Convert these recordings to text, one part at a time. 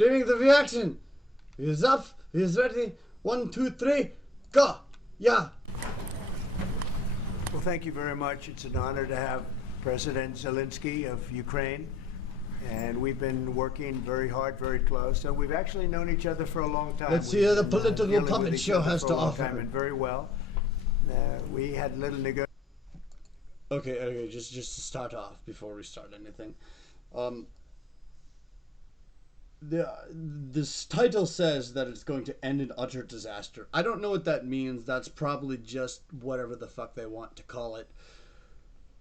Streaming the reaction. He is up. He is ready. 1, 2, 3, go. Yeah. Well, thank you very much. It's an honor to have President Zelensky of Ukraine. And we've been working very hard, very close. So we've actually known each other for a long time. Let's see how the political puppet show has to offer. And very well. We had little negotiations. Okay, just to start off before we start anything. This title says that it's going to end in utter disaster. I don't know what that means. That's probably just whatever the fuck they want to call it.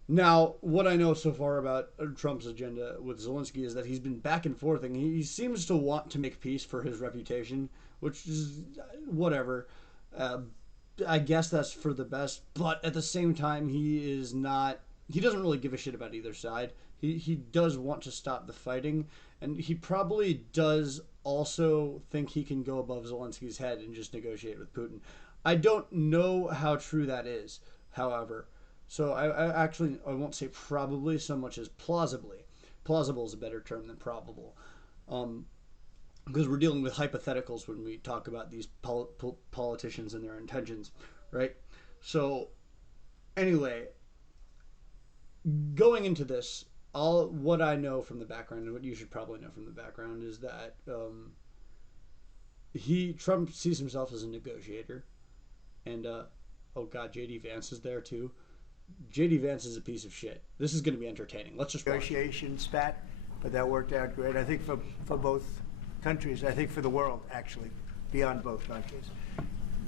Now, what I know so far about Trump's agenda with Zelensky is that he's been back and forth, and he seems to want to make peace for his reputation, which is whatever. I guess that's for the best, but at the same time, he doesn't really give a shit about either side. He does want to stop the fighting, and he probably does also think he can go above Zelensky's head and just negotiate with Putin. I don't know how true that is, however. So I won't say probably so much as plausibly. Plausible is a better term than probable. Because we're dealing with hypotheticals when we talk about these politicians and their intentions, right? So, anyway, going into this, what I know from the background, and what you should probably know from the background, is that Trump sees himself as a negotiator, and oh god, J.D. Vance is there too. J.D. Vance is a piece of shit. This is going to be entertaining. Let's just watch. Negotiation spat, but that worked out great. I think for both countries. I think for the world, actually, beyond both countries.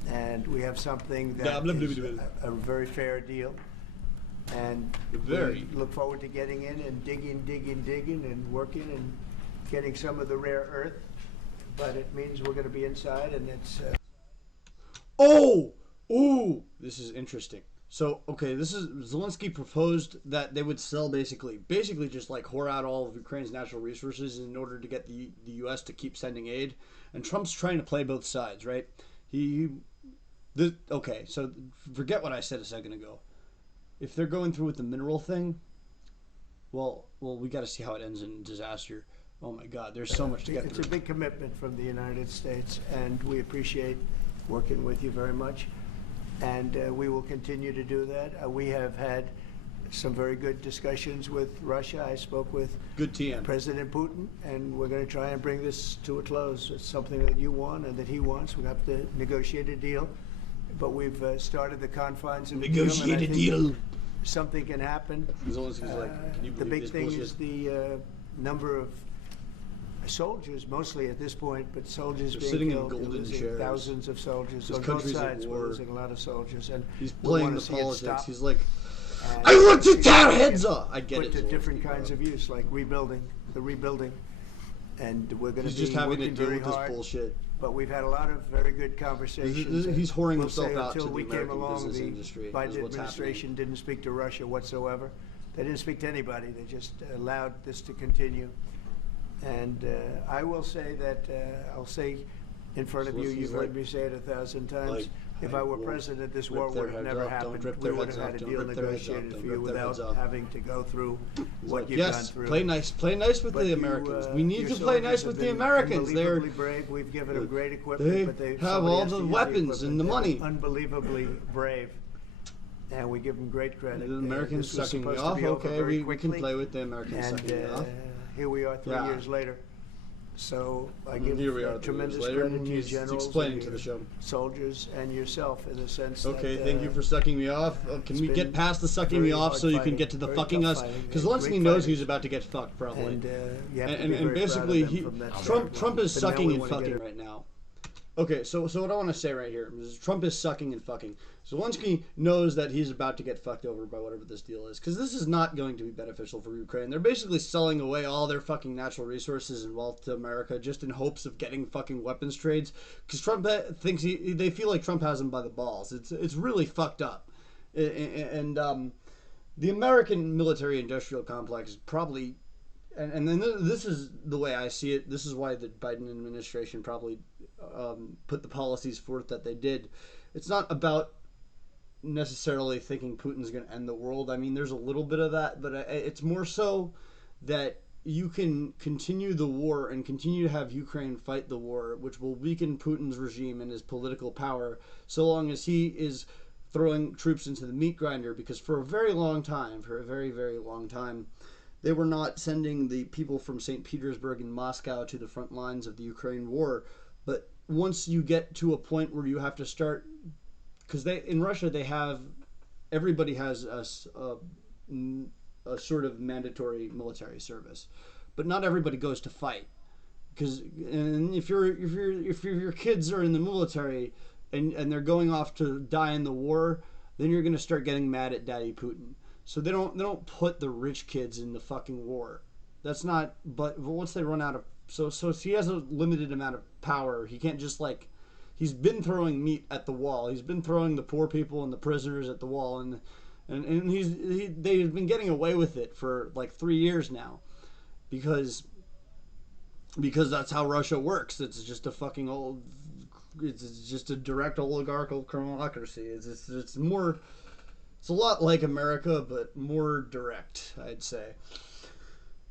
And we have something that is a very fair deal. And we look forward to getting in and digging and working and getting some of the rare earth. But it means we're going to be inside, and it's... This is interesting. So, okay, Zelensky proposed that they would sell basically just like whore out all of Ukraine's natural resources in order to get the U.S. to keep sending aid. And Trump's trying to play both sides, right? Okay, so forget what I said a second ago. If they're going through with the mineral thing, well, we got to see how it ends in disaster. Oh my God, there's so much to get through. It's a big commitment from the United States, and we appreciate working with you very much. And we will continue to do that. We have had some very good discussions with Russia. I spoke with President Putin, and we're going to try and bring this to a close. It's something that you want and that he wants. We have to negotiate a deal, but we've started the confines of the deal. Something can happen. The big thing is the number of soldiers, mostly at this point, but soldiers being killed, losing thousands of soldiers on both sides. We're losing a lot of soldiers, and he's playing the politics. He's like, I want to tear heads off. I get it. Put to different kinds of use, like rebuilding, and we're going to be just having to deal with this bullshit. But we've had a lot of very good conversations. He's whoring himself out to the American business the industry. Biden administration didn't speak to Russia whatsoever. They didn't speak to anybody. They just allowed this to continue. And I will say that, I'll say in front of you, you've heard me say it 1,000 times, if I were president, this war would have never happened. We would have had a deal negotiated for you without having to go through what you've gone through. Play nice with the Americans. We need to play nice with the Americans. They're brave. We've given them great equipment, but they have all the weapons and the money. Unbelievably brave. And we give them great credit. The Americans sucking me off. Okay, we can play with the Americans sucking me off. Here we are 3 years later. So I give tremendous credit to your generals, explaining to the show, soldiers, and yourself in the sense that... Okay, thank you for sucking me off. Can we get past the sucking me off so you can get to the fucking us? Because Zelensky knows he's about to get fucked, probably. And basically, Trump is sucking and fucking right now. Okay, so what I want to say right here is Trump is sucking and fucking. Zelensky knows that he's about to get fucked over by whatever this deal is, because this is not going to be beneficial for Ukraine. They're basically selling away all their fucking natural resources and wealth to America just in hopes of getting fucking weapons trades, because Trump thinks they feel like Trump has them by the balls. It's really fucked up. And the American military-industrial complex is probably... And then this is the way I see it. This is why the Biden administration probably put the policies forth that they did. It's not about necessarily thinking Putin's going to end the world. I mean, there's a little bit of that, but it's more so that you can continue the war and continue to have Ukraine fight the war, which will weaken Putin's regime and his political power, so long as he is throwing troops into the meat grinder. Because for a very long time, very long time, they were not sending the people from St. Petersburg and Moscow to the front lines of the Ukraine war. But once you get to a point where you have to start, because in Russia they have, everybody has a sort of mandatory military service, but not everybody goes to fight. Because if your kids are in the military and they're going off to die in the war, then you're going to start getting mad at Daddy Putin. So they don't put the rich kids in the fucking war. That's not. But once they run out of, so he has a limited amount of power. He can't just like, he's been throwing meat at the wall. He's been throwing the poor people and the prisoners at the wall, and they've been getting away with it for like 3 years now, because that's how Russia works. It's just a fucking old. It's just a direct oligarchical democracy. It's more. It's a lot like America, but more direct, I'd say.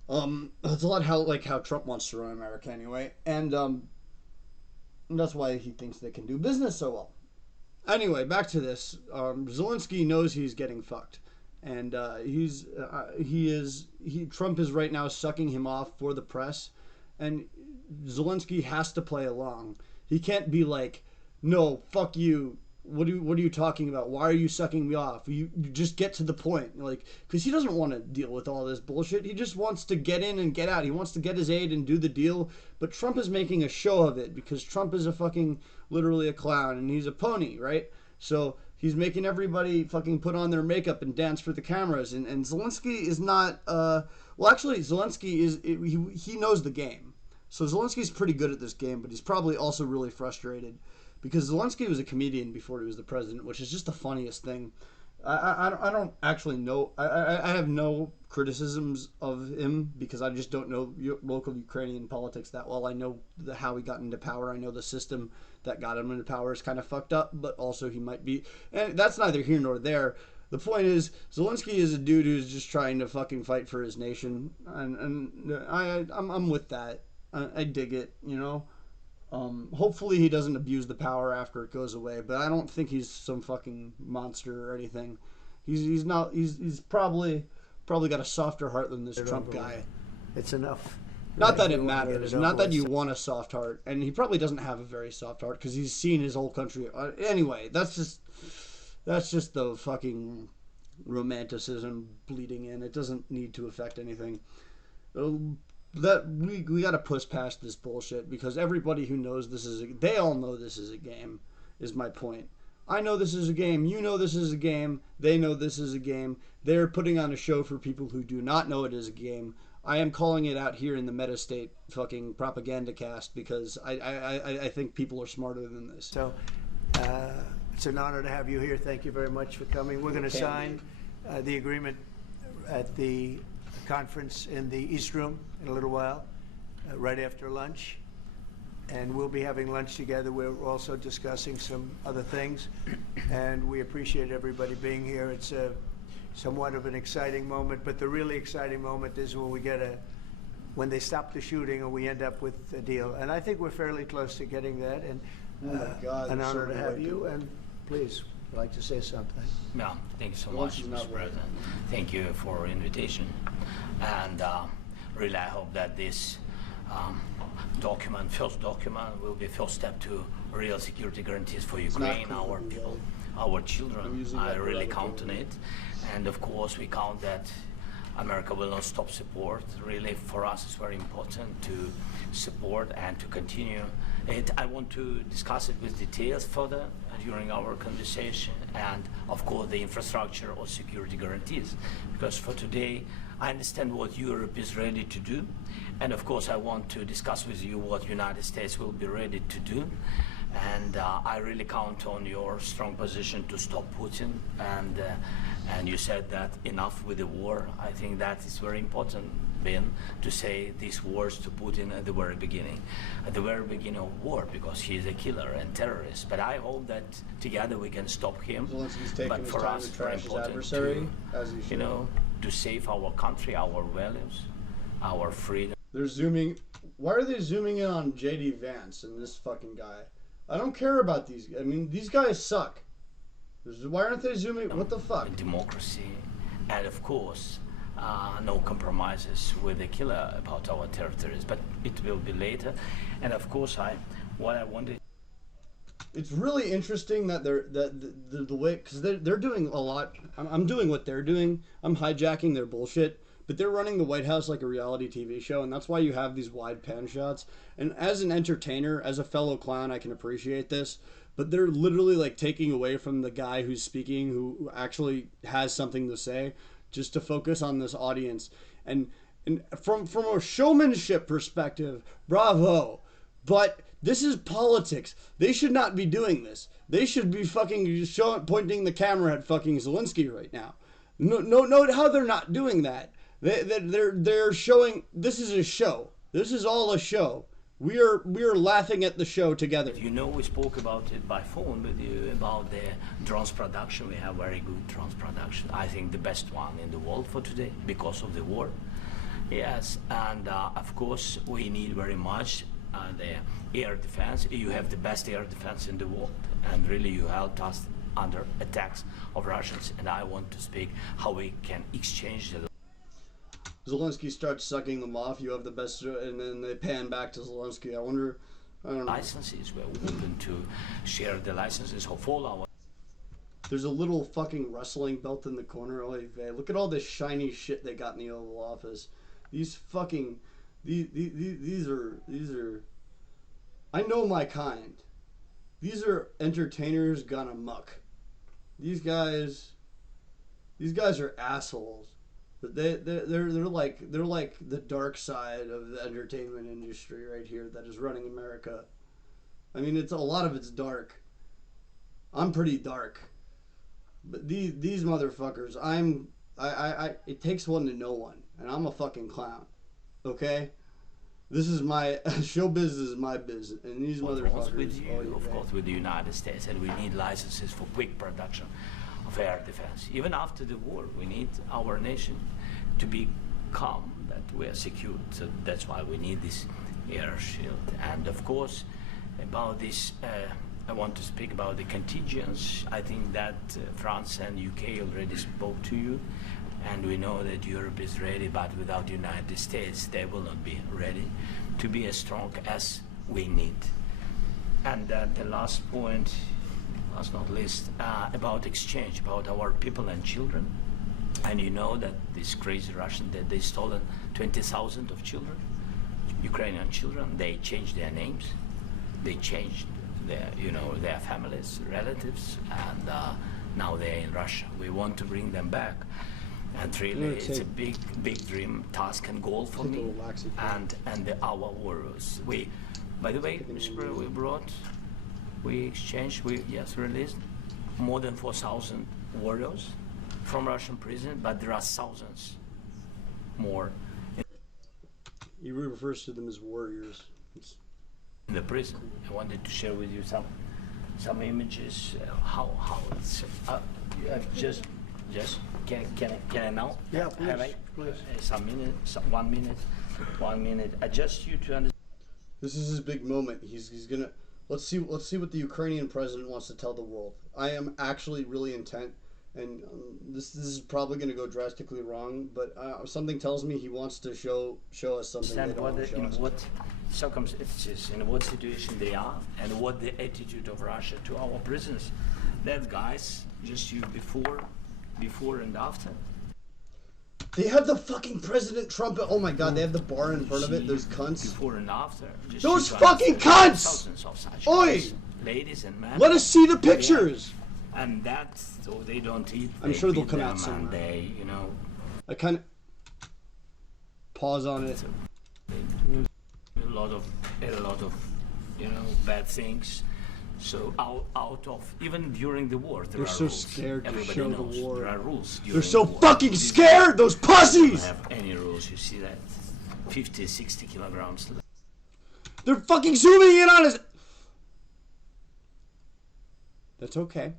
It's a lot like how Trump wants to run America anyway, and that's why he thinks they can do business so well. Anyway, back to this. Zelensky knows he's getting fucked, and Trump is right now sucking him off for the press, and Zelensky has to play along. He can't be like, no, fuck you. What are you talking about? Why are you sucking me off? You just get to the point, like, because he doesn't want to deal with all this bullshit. He just wants to get in and get out. He wants to get his aid and do the deal. But Trump is making a show of it, because Trump is a fucking literally a clown, and he's a pony, right? So he's making everybody fucking put on their makeup and dance for the cameras. And Zelensky is not. Zelensky he knows the game. So Zelensky's pretty good at this game, but he's probably also really frustrated. Because Zelensky was a comedian before he was the president, which is just the funniest thing. I don't actually know. I have no criticisms of him, because I just don't know local Ukrainian politics that well. I know how he got into power. I know the system that got him into power is kind of fucked up, but also he might be. And that's neither here nor there. The point is, Zelensky is a dude who's just trying to fucking fight for his nation, and I'm with that. I dig it, you know. Hopefully he doesn't abuse the power after it goes away, but I don't think he's some fucking monster or anything. He's not. He's probably got a softer heart than this Trump guy. It's enough. Not that it matters. Not that you want a soft heart, and he probably doesn't have a very soft heart, because he's seen his whole country. Anyway, that's just the fucking romanticism bleeding in. It doesn't need to affect anything. That we got to push past this bullshit, because everybody who knows they all know this is a game, is my point. I know this is a game, you know this is a game, they know this is a game. They're putting on a show for people who do not know it is a game. I am calling it out here in the Metastate fucking propaganda cast, because I think people are smarter than this. So it's an honor to have you here. Thank you very much for coming. We're going to sign the agreement at the conference in the East Room in a little while, right after lunch, and we'll be having lunch together. We're also discussing some other things, and we appreciate everybody being here. It's somewhat of an exciting moment, but the really exciting moment is when they stop the shooting and we end up with a deal. And I think we're fairly close to getting that, and an honor to have you. And please, I'd like to say something. Yeah, thank you so much, Mr. President. Thank you for invitation. And really, I hope that this first document, will be first step to real security guarantees for Ukraine, our people, our children. I really count on it. And of course, we count that America will not stop support. Really, for us, it's very important to support and to continue it. I want to discuss it with details further during our conversation, and of course the infrastructure or security guarantees, because for today I understand what Europe is ready to do, and of course I want to discuss with you what United States will be ready to do. And I really count on your strong position to stop Putin. And you said that enough with the war. I think that is very important, Ben, to say these words to Putin at the very beginning of war, because he is a killer and terrorist. But I hope that together we can stop him. But for us, it's very important to save our country, our values, our freedom. They're zooming. Why are they zooming in on JD Vance and this fucking guy? I don't care about these. I mean, these guys suck. Why aren't they zooming? What the fuck? Democracy, and of course, no compromises with the killer about our territories. But it will be later. And of course, what I wanted. It's really interesting that the way, because they're doing a lot. I'm doing what they're doing. I'm hijacking their bullshit. But they're running the White House like a reality TV show, and that's why you have these wide pan shots. And as an entertainer, as a fellow clown, I can appreciate this. But they're literally like taking away from the guy who's speaking, who actually has something to say, just to focus on this audience. And from a showmanship perspective, bravo. But this is politics. They should not be doing this. They should be fucking pointing the camera at fucking Zelensky right now. Note how they're not doing that. They're showing. This is a show. This is all a show. We are laughing at the show together. You know, we spoke about it by phone with you about the drones production. We have very good drones production. I think the best one in the world for today because of the war. Yes, and of course we need very much the air defense. You have the best air defense in the world, and really you helped us under attacks of Russians. And I want to speak how we can exchange the. Zelensky starts sucking them off. You have the best, and then they pan back to Zelensky. I wonder. I don't know. Licenses. We're open to share the licenses of all our. There's a little fucking wrestling belt in the corner. Oh, look at all this shiny shit they got in the Oval Office. These fucking these are. I know my kind. These are entertainers gone amok. These guys are assholes. But they're like the dark side of the entertainment industry right here that is running America. I mean, a lot of it's dark. I'm pretty dark, but these motherfuckers, it takes one to know one, and I'm a fucking clown. Okay, this is my show business is my business, and these motherfuckers. With you, of course, with the United States, and we need licenses for quick production of air defense. Even after the war, we need our nation to be calm, that we are secure. So that's why we need this air shield. And of course, about this, I want to speak about the contingents. I think that France and UK already spoke to you, and we know that Europe is ready, but without the United States, they will not be ready to be as strong as we need. And the last point, last not least, about exchange, about our people and children. And you know that this crazy Russian, that they stolen 20,000 of children, Ukrainian children. They changed their names, they changed their families, relatives, and now they're in Russia. We want to bring them back, and really, it's a big dream, task, and goal for me. And our warriors. By the way, we exchanged, released more than 4,000 warriors from Russian prison, but there are thousands more. He refers to them as warriors. In the prison. I wanted to share with you some images. How it's just can I now? Yeah, please. Some 1 minute. I just you to understand. This is his big moment. He's gonna. Let's see what the Ukrainian president wants to tell the world. I am actually really intent, and this is probably going to go drastically wrong, but something tells me he wants to show us something. In what circumstances, in what situation they are, and what the attitude of Russia to our prisoners. That guys, just you before and after. They have the fucking President Trump. Oh my God! They have the bar in front of it. Those cunts. Before and after. Those fucking cunts! Oi! Ladies and men. Let us see the pictures. Yeah. And that, so they don't eat. I'm sure they'll come out soon. They, I kind of pause on it. A lot of, bad things. So out of, even during the war, there are rules. They're so scared to Everybody show knows the war. There are rules. They're so fucking scared, those pussies! They don't have any rules, you see that? 50, 60 kilograms. They're fucking zooming in on us! That's okay.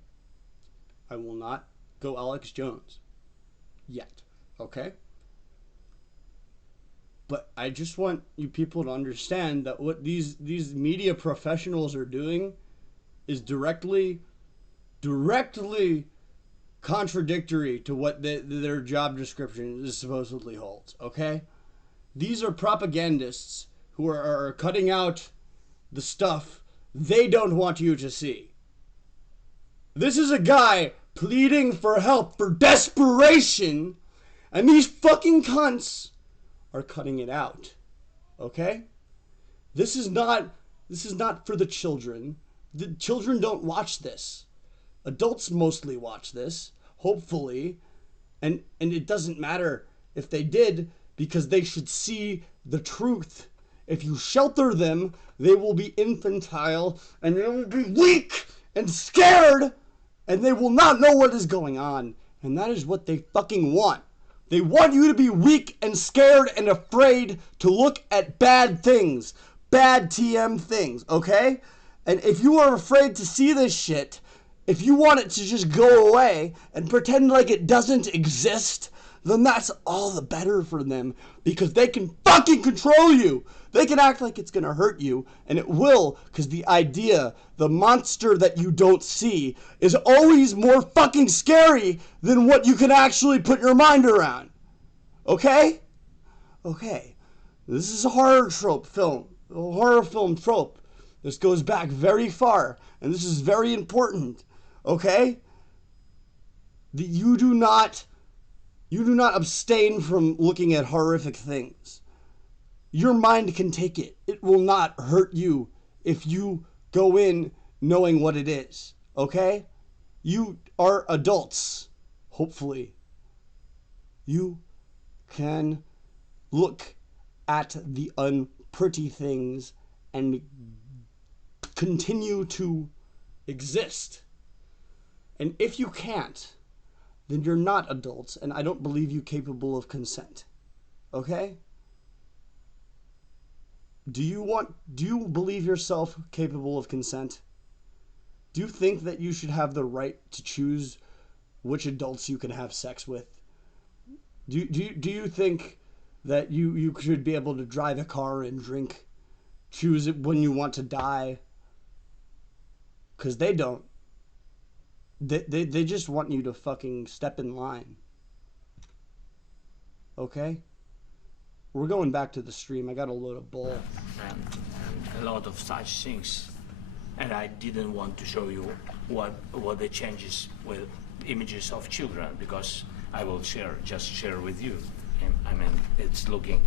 I will not go Alex Jones. Yet. Okay? But I just want you people to understand that what these media professionals are doing is directly contradictory to what their job description is supposedly holds, okay? These are propagandists who are cutting out the stuff they don't want you to see. This is a guy pleading for help, for desperation, and these fucking cunts are cutting it out, okay? This is not for the children. The children don't watch this. Adults mostly watch this, hopefully, and it doesn't matter if they did, because they should see the truth. If you shelter them, they will be infantile, and they will be weak and scared, and they will not know what is going on. And that is what they fucking want. They want you to be weak and scared and afraid to look at bad things, bad TM things, okay? And if you are afraid to see this shit, if you want it to just go away and pretend like it doesn't exist, then that's all the better for them, because they can fucking control you. They can act like it's gonna hurt you, and it will, because the idea, the monster that you don't see, is always more fucking scary than what you can actually put your mind around. Okay? Okay. This is a horror trope film, a horror film trope. This goes back very far, and this is very important. Okay? You do not abstain from looking at horrific things. Your mind can take it. It will not hurt you if you go in knowing what it is. Okay? You are adults, hopefully. You can look at the unpretty things and continue to exist. And if you can't, then you're not adults, and I don't believe you capable of consent. Okay? Do you believe yourself capable of consent? Do you think that you should have the right to choose which adults you can have sex with? Do you think that you should be able to drive a car and drink, choose it when you want to die? Because they don't. They just want you to fucking step in line. Okay? We're going back to the stream. I got a load of bull. And a lot of such things. And I didn't want to show you what the changes with images of children, because I will just share with you. And, I mean, it's looking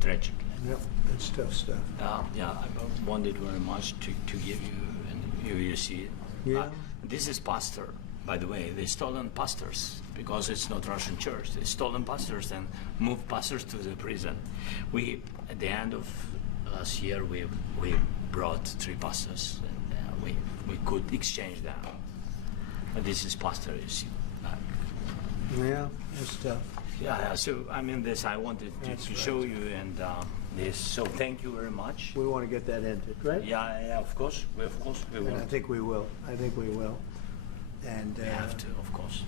tragic. Yep, it's tough stuff. Yeah, I wanted very much to give you, and you see it. Yeah. This is pastor, by the way. They stolen pastors, because it's not Russian church. They stolen pastors and moved pastors to the prison. We, at the end of last year, we brought 3 pastors, and we could exchange them. But this is pastor, you see. Yeah, it's tough. Yeah, so I mean, this I wanted to show you, and this. So thank you very much. We want to get that ended, right? Yeah, of course we will. And I think we will. And We have to, of course.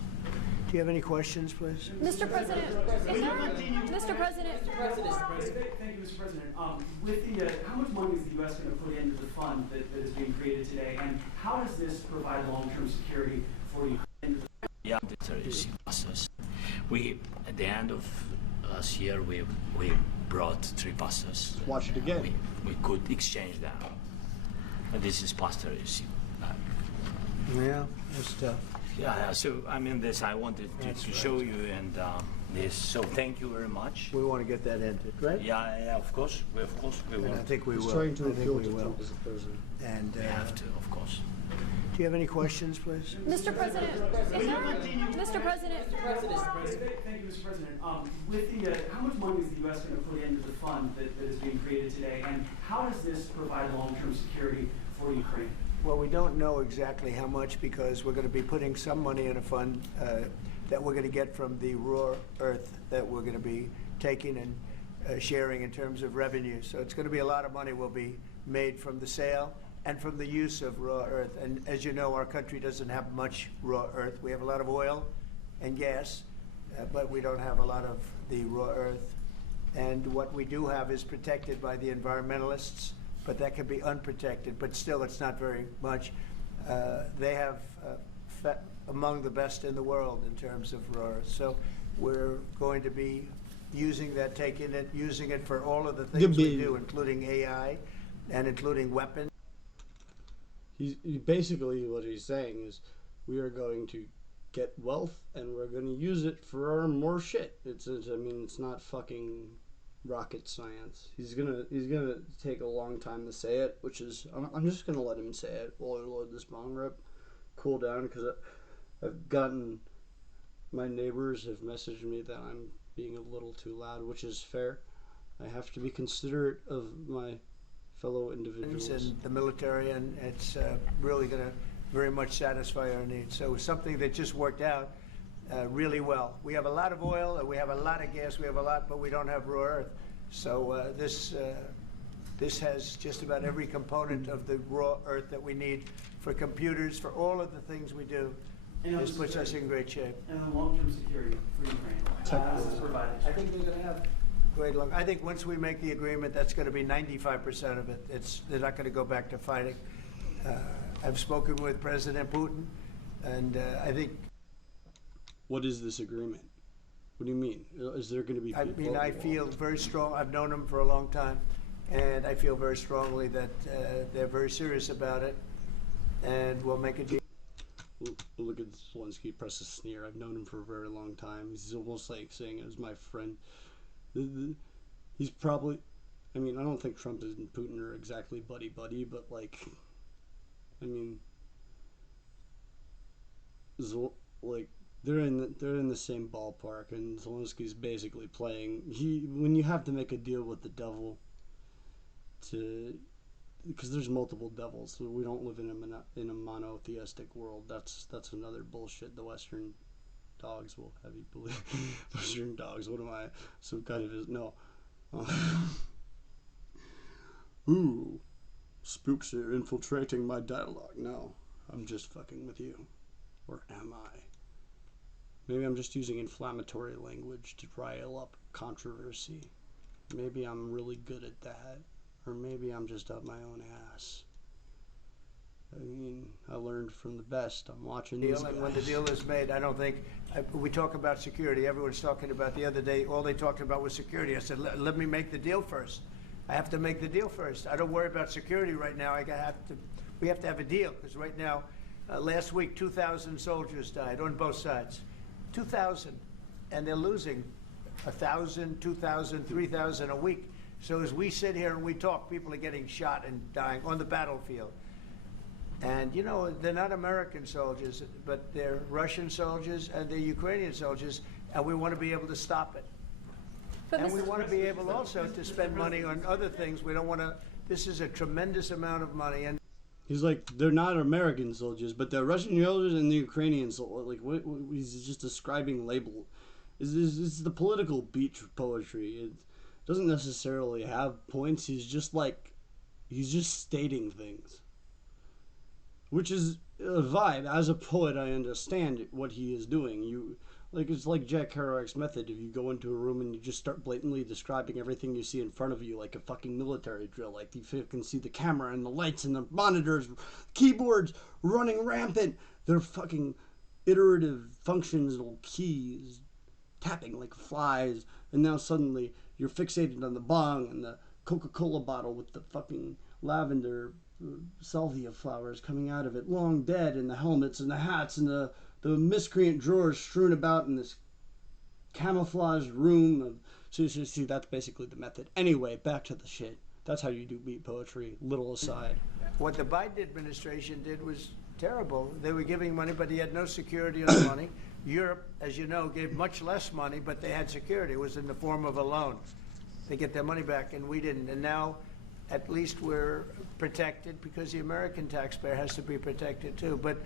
do you have any questions, please? Mr. President, Mr. President. Thank you, Mr. President. With the, how much money is the U.S. going to put into the fund that is being created today, and how does this provide long-term security for Ukraine? Yeah, you see pastors. We, at the end of last year, we brought 3 pastors. Watch it and, again. We could exchange them. But this is pastor, you see. Yeah, it's tough. Yeah, so I mean, this I wanted to show you, and this. So thank you very much. We want to get that ended, right? Yeah, of course we And will. I think we He's will. trying to I think appeal we to will. Trump as a president. And We have to, of course. do you have any questions, please? Mr. President, Mr. President. Thank you, Mr. President. With the, how much money is the U.S. going to put into the fund that is being created today, and how does this provide long-term security for Ukraine? Well, we don't know exactly how much, because we're going to be putting some money in a fund that we're going to get from the raw earth that we're going to be taking and sharing in terms of revenue. So it's going to be a lot of money will be made from the sale and from the use of raw earth. And as you know, our country doesn't have much raw earth. We have a lot of oil and gas, but we don't have a lot of the raw earth. And what we do have is protected by the environmentalists, but that could be unprotected. But still, it's not very much. They have among the best in the world in terms of rare earths. So we're going to be using that, taking it, using it for all of the things we do, including AI and including weapons. Basically, what he's saying is we are going to get wealth and we're going to use it for our more shit. It's not fucking rocket science. He's gonna take a long time to say it, which is I'm just gonna let him say it while I load this bong rip, cool down, because I've gotten, my neighbors have messaged me that I'm being a little too loud, which is fair. I have to be considerate of my fellow individuals and the military, and it's really going to very much satisfy our needs. So it's something that just worked out really well. We have a lot of oil, we have a lot of gas, we have a lot, but we don't have raw earth. So this has just about every component of the raw earth that we need for computers, for all of the things we do. This puts us in great shape. And the long-term security for Ukraine. How does this provide? I think they're going to have great luck. I think once we make the agreement, that's going to be 95% of it. They're not going to go back to fighting. I've spoken with President Putin, and I think. What is this agreement? What do you mean? Is there going to be people? I mean, I feel very strong. I've known him for a long time, and I feel very strongly that they're very serious about it, and we'll make a deal. Look at Zelensky, press a sneer. I've known him for a very long time. He's almost like saying, as my friend. He's probably, I mean, I don't think Trump and Putin are exactly buddy-buddy, but like, I mean, they're in the same ballpark, and Zelensky's basically playing. When you have to make a deal with the devil, because there's multiple devils, so we don't live in a monotheistic world. That's another bullshit the Western dogs will have you believe. Western dogs, what am I? Some kind of no. Ooh, spooks are infiltrating my dialogue. No, I'm just fucking with you. Or am I? Maybe I'm just using inflammatory language to rile up controversy. Maybe I'm really good at that. Or maybe I'm just up my own ass. I mean, I learned from the best. I'm watching these guys. And when the deal is made, I don't think, we talk about security. Everyone's talking about the other day, all they talked about was security. I said, let me make the deal first. I have to make the deal first. I don't worry about security right now. We have to have a deal, because right now, last week, 2,000 soldiers died on both sides. 2,000. And they're losing 1,000, 2,000, 3,000 a week. So as we sit here and we talk, people are getting shot and dying on the battlefield. And, you know, they're not American soldiers, but they're Russian soldiers and they're Ukrainian soldiers, and we want to be able to stop it. But And we want to be able also to spend money on other things. We don't want to, this is a tremendous amount of money. And he's like, they're not American soldiers, but they're Russian soldiers and the Ukrainian soldiers. Like, he's just describing label. It's the political beach poetry. It doesn't necessarily have points. He's just stating things. Which is a vibe. As a poet, I understand what he is doing. It's like Jack Kerouac's method. If you go into a room and you just start blatantly describing everything you see in front of you, like a fucking military drill, like you can see the camera and the lights and the monitors, keyboards running rampant. They're fucking iterative functional keys tapping like flies, and now suddenly you're fixated on the bong and the Coca-Cola bottle with the fucking lavender salvia flowers coming out of it, long dead, and the helmets and the hats and the miscreant drawers strewn about in this camouflaged room. See, that's basically the method. Anyway, back to the shit. That's how you do beat poetry, little aside. what the Biden administration did was terrible. They were giving money, but he had no security on the money. Europe, as you know, gave much less money, but they had security. It was in the form of a loan. They get their money back, and we didn't. And now, at least we're protected, because the American taxpayer has to be protected too. But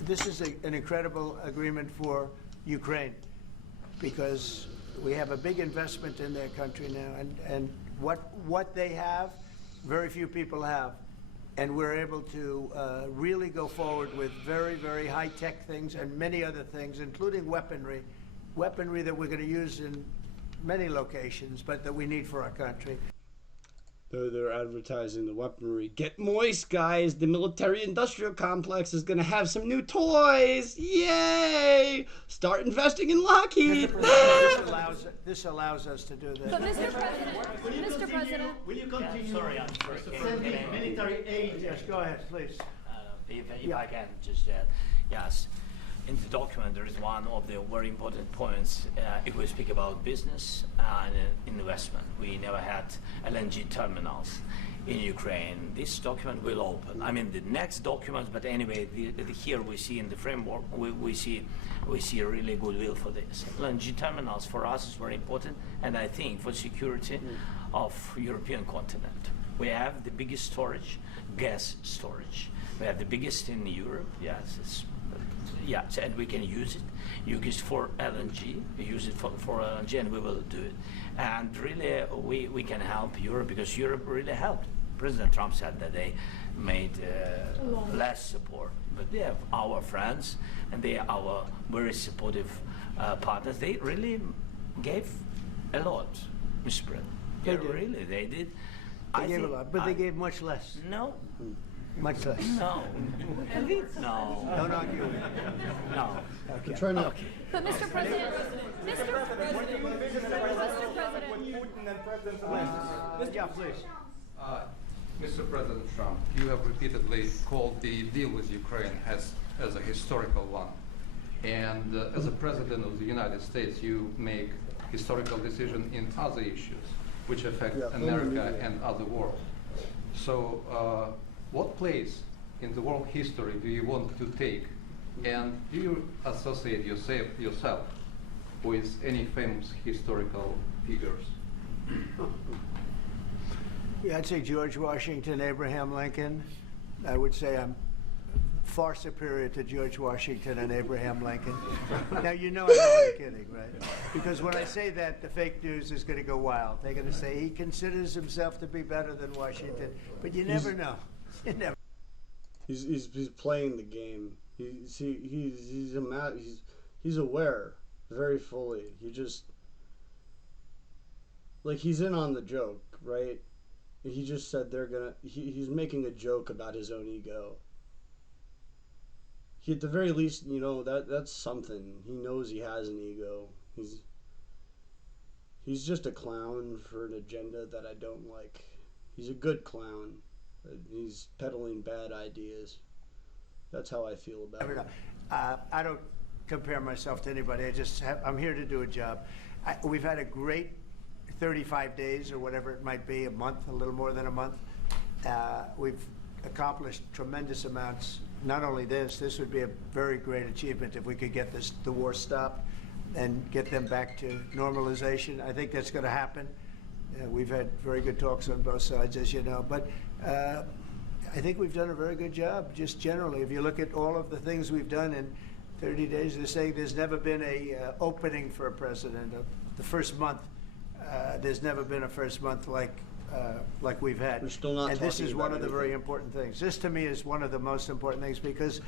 this is an incredible agreement for Ukraine, because we have a big investment in their country now, and what they have, very few people have. And we're able to really go forward with very, very high-tech things and many other things, including weaponry that we're going to use in many locations, but that we need for our country. They're advertising the weaponry. Get moist, guys. The military-industrial complex is going to have some new toys. Yay! Start investing in Lockheed. This allows us to do But that. Mr. President, Will you Yeah, sorry, I'm sorry. sending military aid? Yes, go ahead, please. If I can just yes. In the document, there is one of the very important points. If we speak about business and investment, we never had LNG terminals in Ukraine. This document will open. I mean, the next document, but anyway, here we see in the framework, we see a really goodwill for this. LNG terminals for us is very important, and I think for security of European continent. We have the biggest storage, gas storage. We have the biggest in Europe. Yes, and we can use it for LNG. We use it for LNG, and we will do it. And really, we can help Europe because Europe really helped. President Trump said that they made less support, but they have our friends, and they are our very supportive partners. They really gave a lot, Mr. President. They Yeah, did. really, they did. They gave a lot, but they gave much less. No. Much less. No. No. Don't argue. No. We're trying to... but Mr. President, Mr. President, Yeah, please. Mr. President Trump, you have repeatedly called the deal with Ukraine as a historical one. And as a President of the United States, you make historical decisions in other issues which affect America and other world. So what place in the world history do you want to take? And do you associate yourself with any famous historical figures? Yeah, I'd say George Washington, Abraham Lincoln. I would say I'm far superior to George Washington and Abraham Lincoln. Now, you know I'm only kidding, right? Because when I say that, the fake news is going to go wild. They're going to say he considers himself to be better than Washington. But you never know. You never. He's playing the game. He's aware very fully. He just, like, he's in on the joke, right? He just said he's making a joke about his own ego. He, at the very least, that's something. He knows he has an ego. He's just a clown for an agenda that I don't like. He's a good clown. He's peddling bad ideas. That's how I feel about it. I don't compare myself to anybody. I'm here to do a job. We've had a great 35 days or whatever it might be, a month, a little more than a month. We've accomplished tremendous amounts. Not only this would be a very great achievement if we could get the war stopped and get them back to normalization. I think that's going to happen. We've had very good talks on both sides, as you know. But I think we've done a very good job, just generally. If you look at all of the things we've done in 30 days, they're saying there's never been a opening for a president. The first month, there's never been a first month like we've had. We're still not and this talking is about one of the very anything. important things. This, to me, is one of the most important things because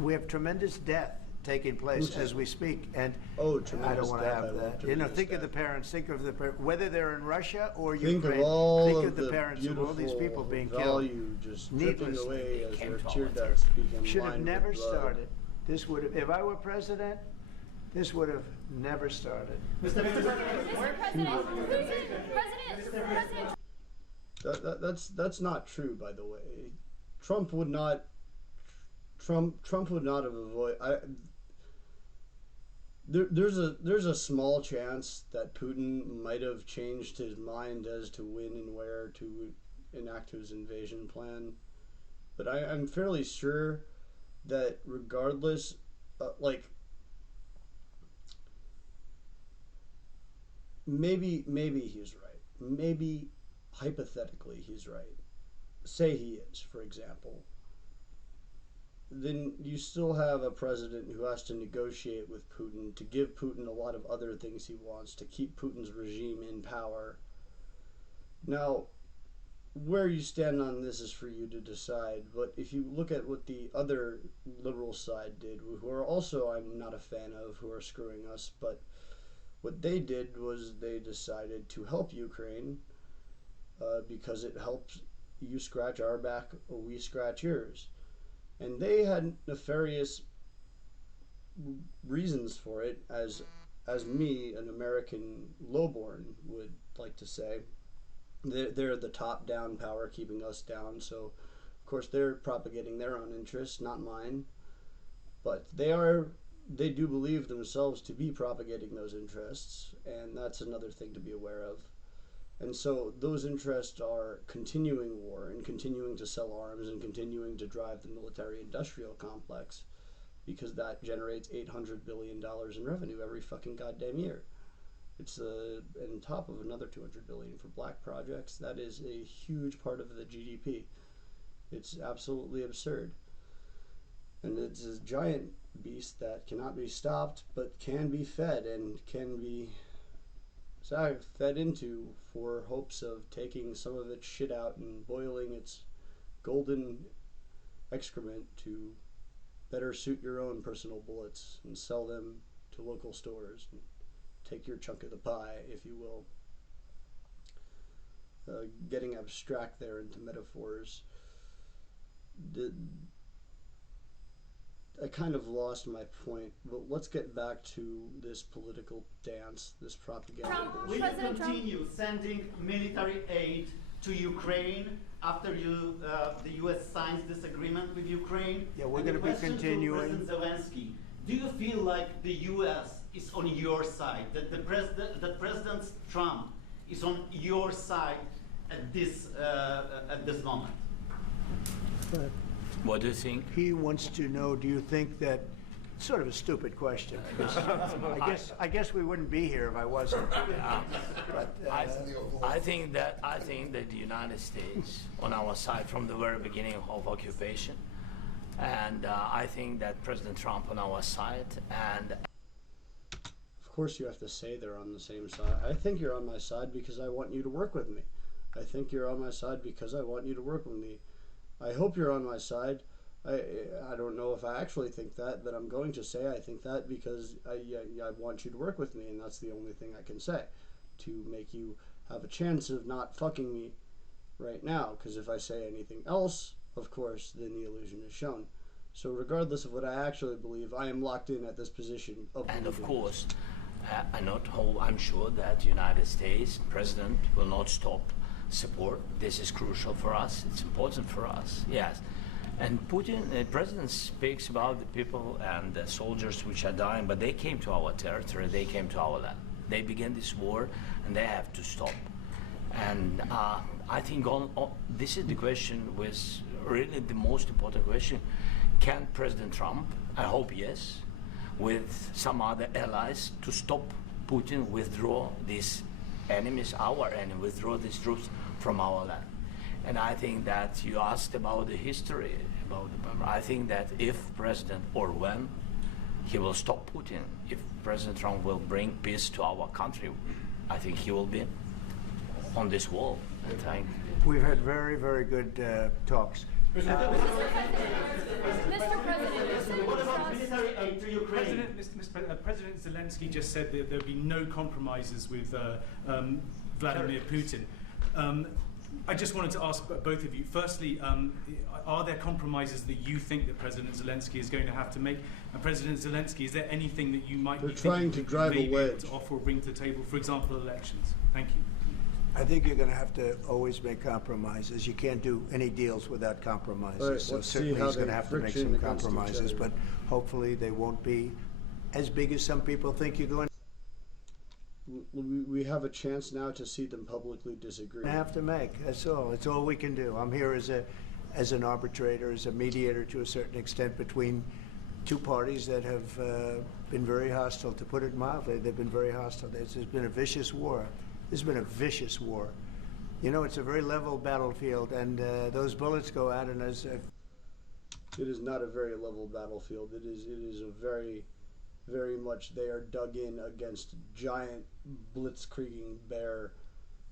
we have tremendous death taking place as we speak, and Oh, I tremendous don't want to death. I have love that. tremendous Think of the death. parents. Think of whether they're in Russia or Think Ukraine. of all think of of the parents of all these people being killed. value just dripping needlessly. away as Came their to tear our ducts become Should have lined never with blood. started. This would have, if I were president, this would have never started. Mr. President, That's not true, by the way. Trump would not have avoided. There's a small chance that Putin might have changed his mind as to when and where to enact his invasion plan, but I'm fairly sure that regardless, maybe he's right. Maybe hypothetically he's right. Say he is, for example. Then you still have a president who has to negotiate with Putin to give Putin a lot of other things he wants to keep Putin's regime in power. Now, where you stand on this is for you to decide, but if you look at what the other liberal side did, who are also I'm not a fan of, who are screwing us, but What they did was they decided to help Ukraine because it helps you scratch our back, or we scratch yours. And they had nefarious reasons for it, as me, an American lowborn, would like to say. They're the top-down power keeping us down, so of course they're propagating their own interests, not mine. But they do believe themselves to be propagating those interests, and that's another thing to be aware of. And so those interests are continuing war and continuing to sell arms and continuing to drive the military-industrial complex, because that generates $800 billion in revenue every fucking goddamn year. It's on top of another $200 billion for black projects. That is a huge part of the GDP. It's absolutely absurd. And it's a giant beast that cannot be stopped, but can be fed and can be fed into for hopes of taking some of its shit out and boiling its golden excrement to better suit your own personal bullets and sell them to local stores and take your chunk of the pie, if you will. Getting abstract there into metaphors. I kind of lost my point, but let's get back to this political dance, this propaganda. Will you President Trump. continue sending military aid to Ukraine after the U.S. signs this agreement with Ukraine? Yeah, we're And the gonna be question to continuing. President Zelensky, do you feel like the U.S. is on your side, that President Trump is on your side at this moment? But What do you think? he wants to know, do you think that, sort of a stupid question. I guess we wouldn't be here if I wasn't. But, I think that the United States on our side from the very beginning of occupation, and I think that President Trump on our side, and Of course you have to say they're on the same side. I think you're on my side because I want you to work with me. I think you're on my side because I want you to work with me. I hope you're on my side. I don't know if I actually think that, but I'm going to say I think that because I want you to work with me, and that's the only thing I can say to make you have a chance of not fucking me right now, because if I say anything else, of course, then the illusion is shown. So regardless of what I actually believe, I am locked in at this position of of believing course, I'm sure that the United States President will not stop support. This is crucial for us. It's important for us. Yes. And Putin, the president speaks about the people and the soldiers which are dying, but they came to our territory, they came to our land. They began this war, and they have to stop. And I think this is the question, was really the most important question. Can President Trump, I hope yes, with some other allies, to stop Putin, withdraw these enemies, our enemy, withdraw these troops from our land? And I think that you asked about the history, I think that if President, or when, he will stop Putin, if President Trump will bring peace to our country, I think he will be on this wall. we've had very, very good talks. Mr. President, you said What it about was- military aid to Ukraine? President Zelensky just said that there'll be no compromises with Vladimir Putin. I just wanted to ask both of you. Firstly, are there compromises that you think that President Zelensky is going to have to make? And President Zelensky, is there anything that you might They're be trying thinking to drive you may a be able wedge. to offer or bring to the table, for example, elections? Thank you. I think you're going to have to always make compromises. You can't do any deals without compromises. All right, So let's see certainly how he's going they to have to make friction some against each compromises, other. but hopefully they won't be as big as some people think you're going We have a chance now to see them publicly disagree. to have to make. That's all. It's all we can do. I'm here as an arbitrator, as a mediator to a certain extent between two parties that have been very hostile. To put it mildly, they've been very hostile. There's been a vicious war. There's been a vicious war. You know, it's a very level battlefield, and those bullets go out, and as It is not a very level battlefield. It is a very, very much, they are dug in against giant blitzkrieging bear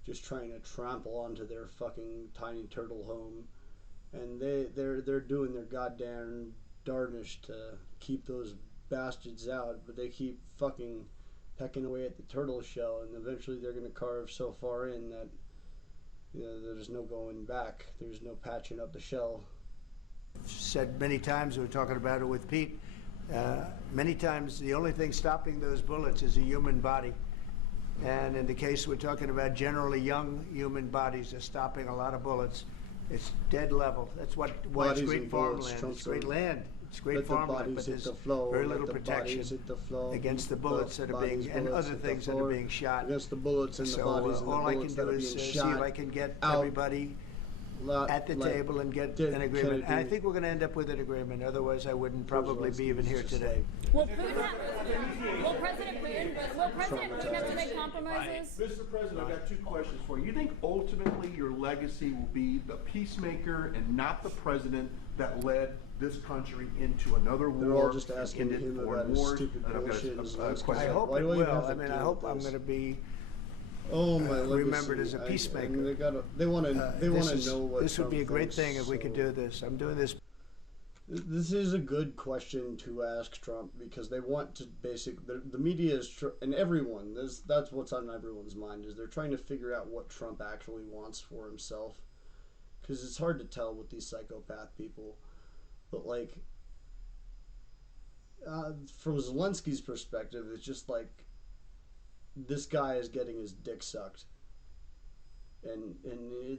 just trying to trample onto their fucking tiny turtle home. And they're doing their goddamn darnish to keep those bastards out, but they keep fucking pecking away at the turtle shell, and eventually they're going to carve so far in that there's no going back. There's no patching up the shell. Said many times, we were talking about it with Pete, many times the only thing stopping those bullets is a human body. And in the case we're talking about, generally young human bodies are stopping a lot of bullets. It's dead level. That's why it's great farmland. It's great land. It's great farmland, but there's very little protection against the bullets that are being, and other things that are being shot. Against the bullets and the bodies and the bullets that are being shot. All I can do is see if I can get everybody at the table and get an agreement. And I think we're going to end up with an agreement. Otherwise, I wouldn't probably be even here today. Will President Putin have to make compromises? Mr. President, I've got two questions for you. You think ultimately your legacy will be the peacemaker and not the president that led this country into another war? They're all just asking him about his stupid bullshit. I hope it will. I mean, I hope I'm going to be remembered as a peacemaker. They want to know what this would be a great Trump thing if we thinks, could do this. I'm doing this. This is a good question to ask Trump, because they want to the media is and everyone, that's what's on everyone's mind, is they're trying to figure out what Trump actually wants for himself, because it's hard to tell with these psychopath people. But like, from Zelensky's perspective, it's just like, this guy is getting his dick sucked, and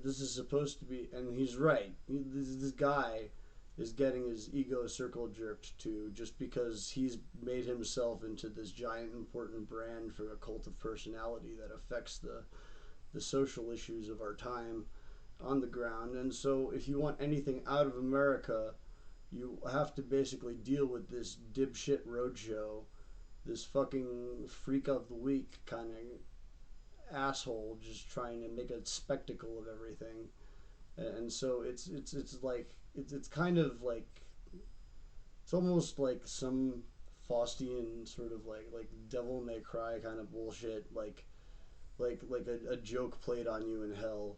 this is supposed to be, and he's right. This guy is getting his ego circle jerked to, just because he's made himself into this giant important brand for a cult of personality that affects the social issues of our time on the ground. And so if you want anything out of America, you have to basically deal with this dipshit roadshow, this fucking freak of the week kind of asshole just trying to make a spectacle of everything. And so it's like, it's kind of like, it's almost like some Faustian sort of like Devil May Cry kind of bullshit, like a joke played on you in hell.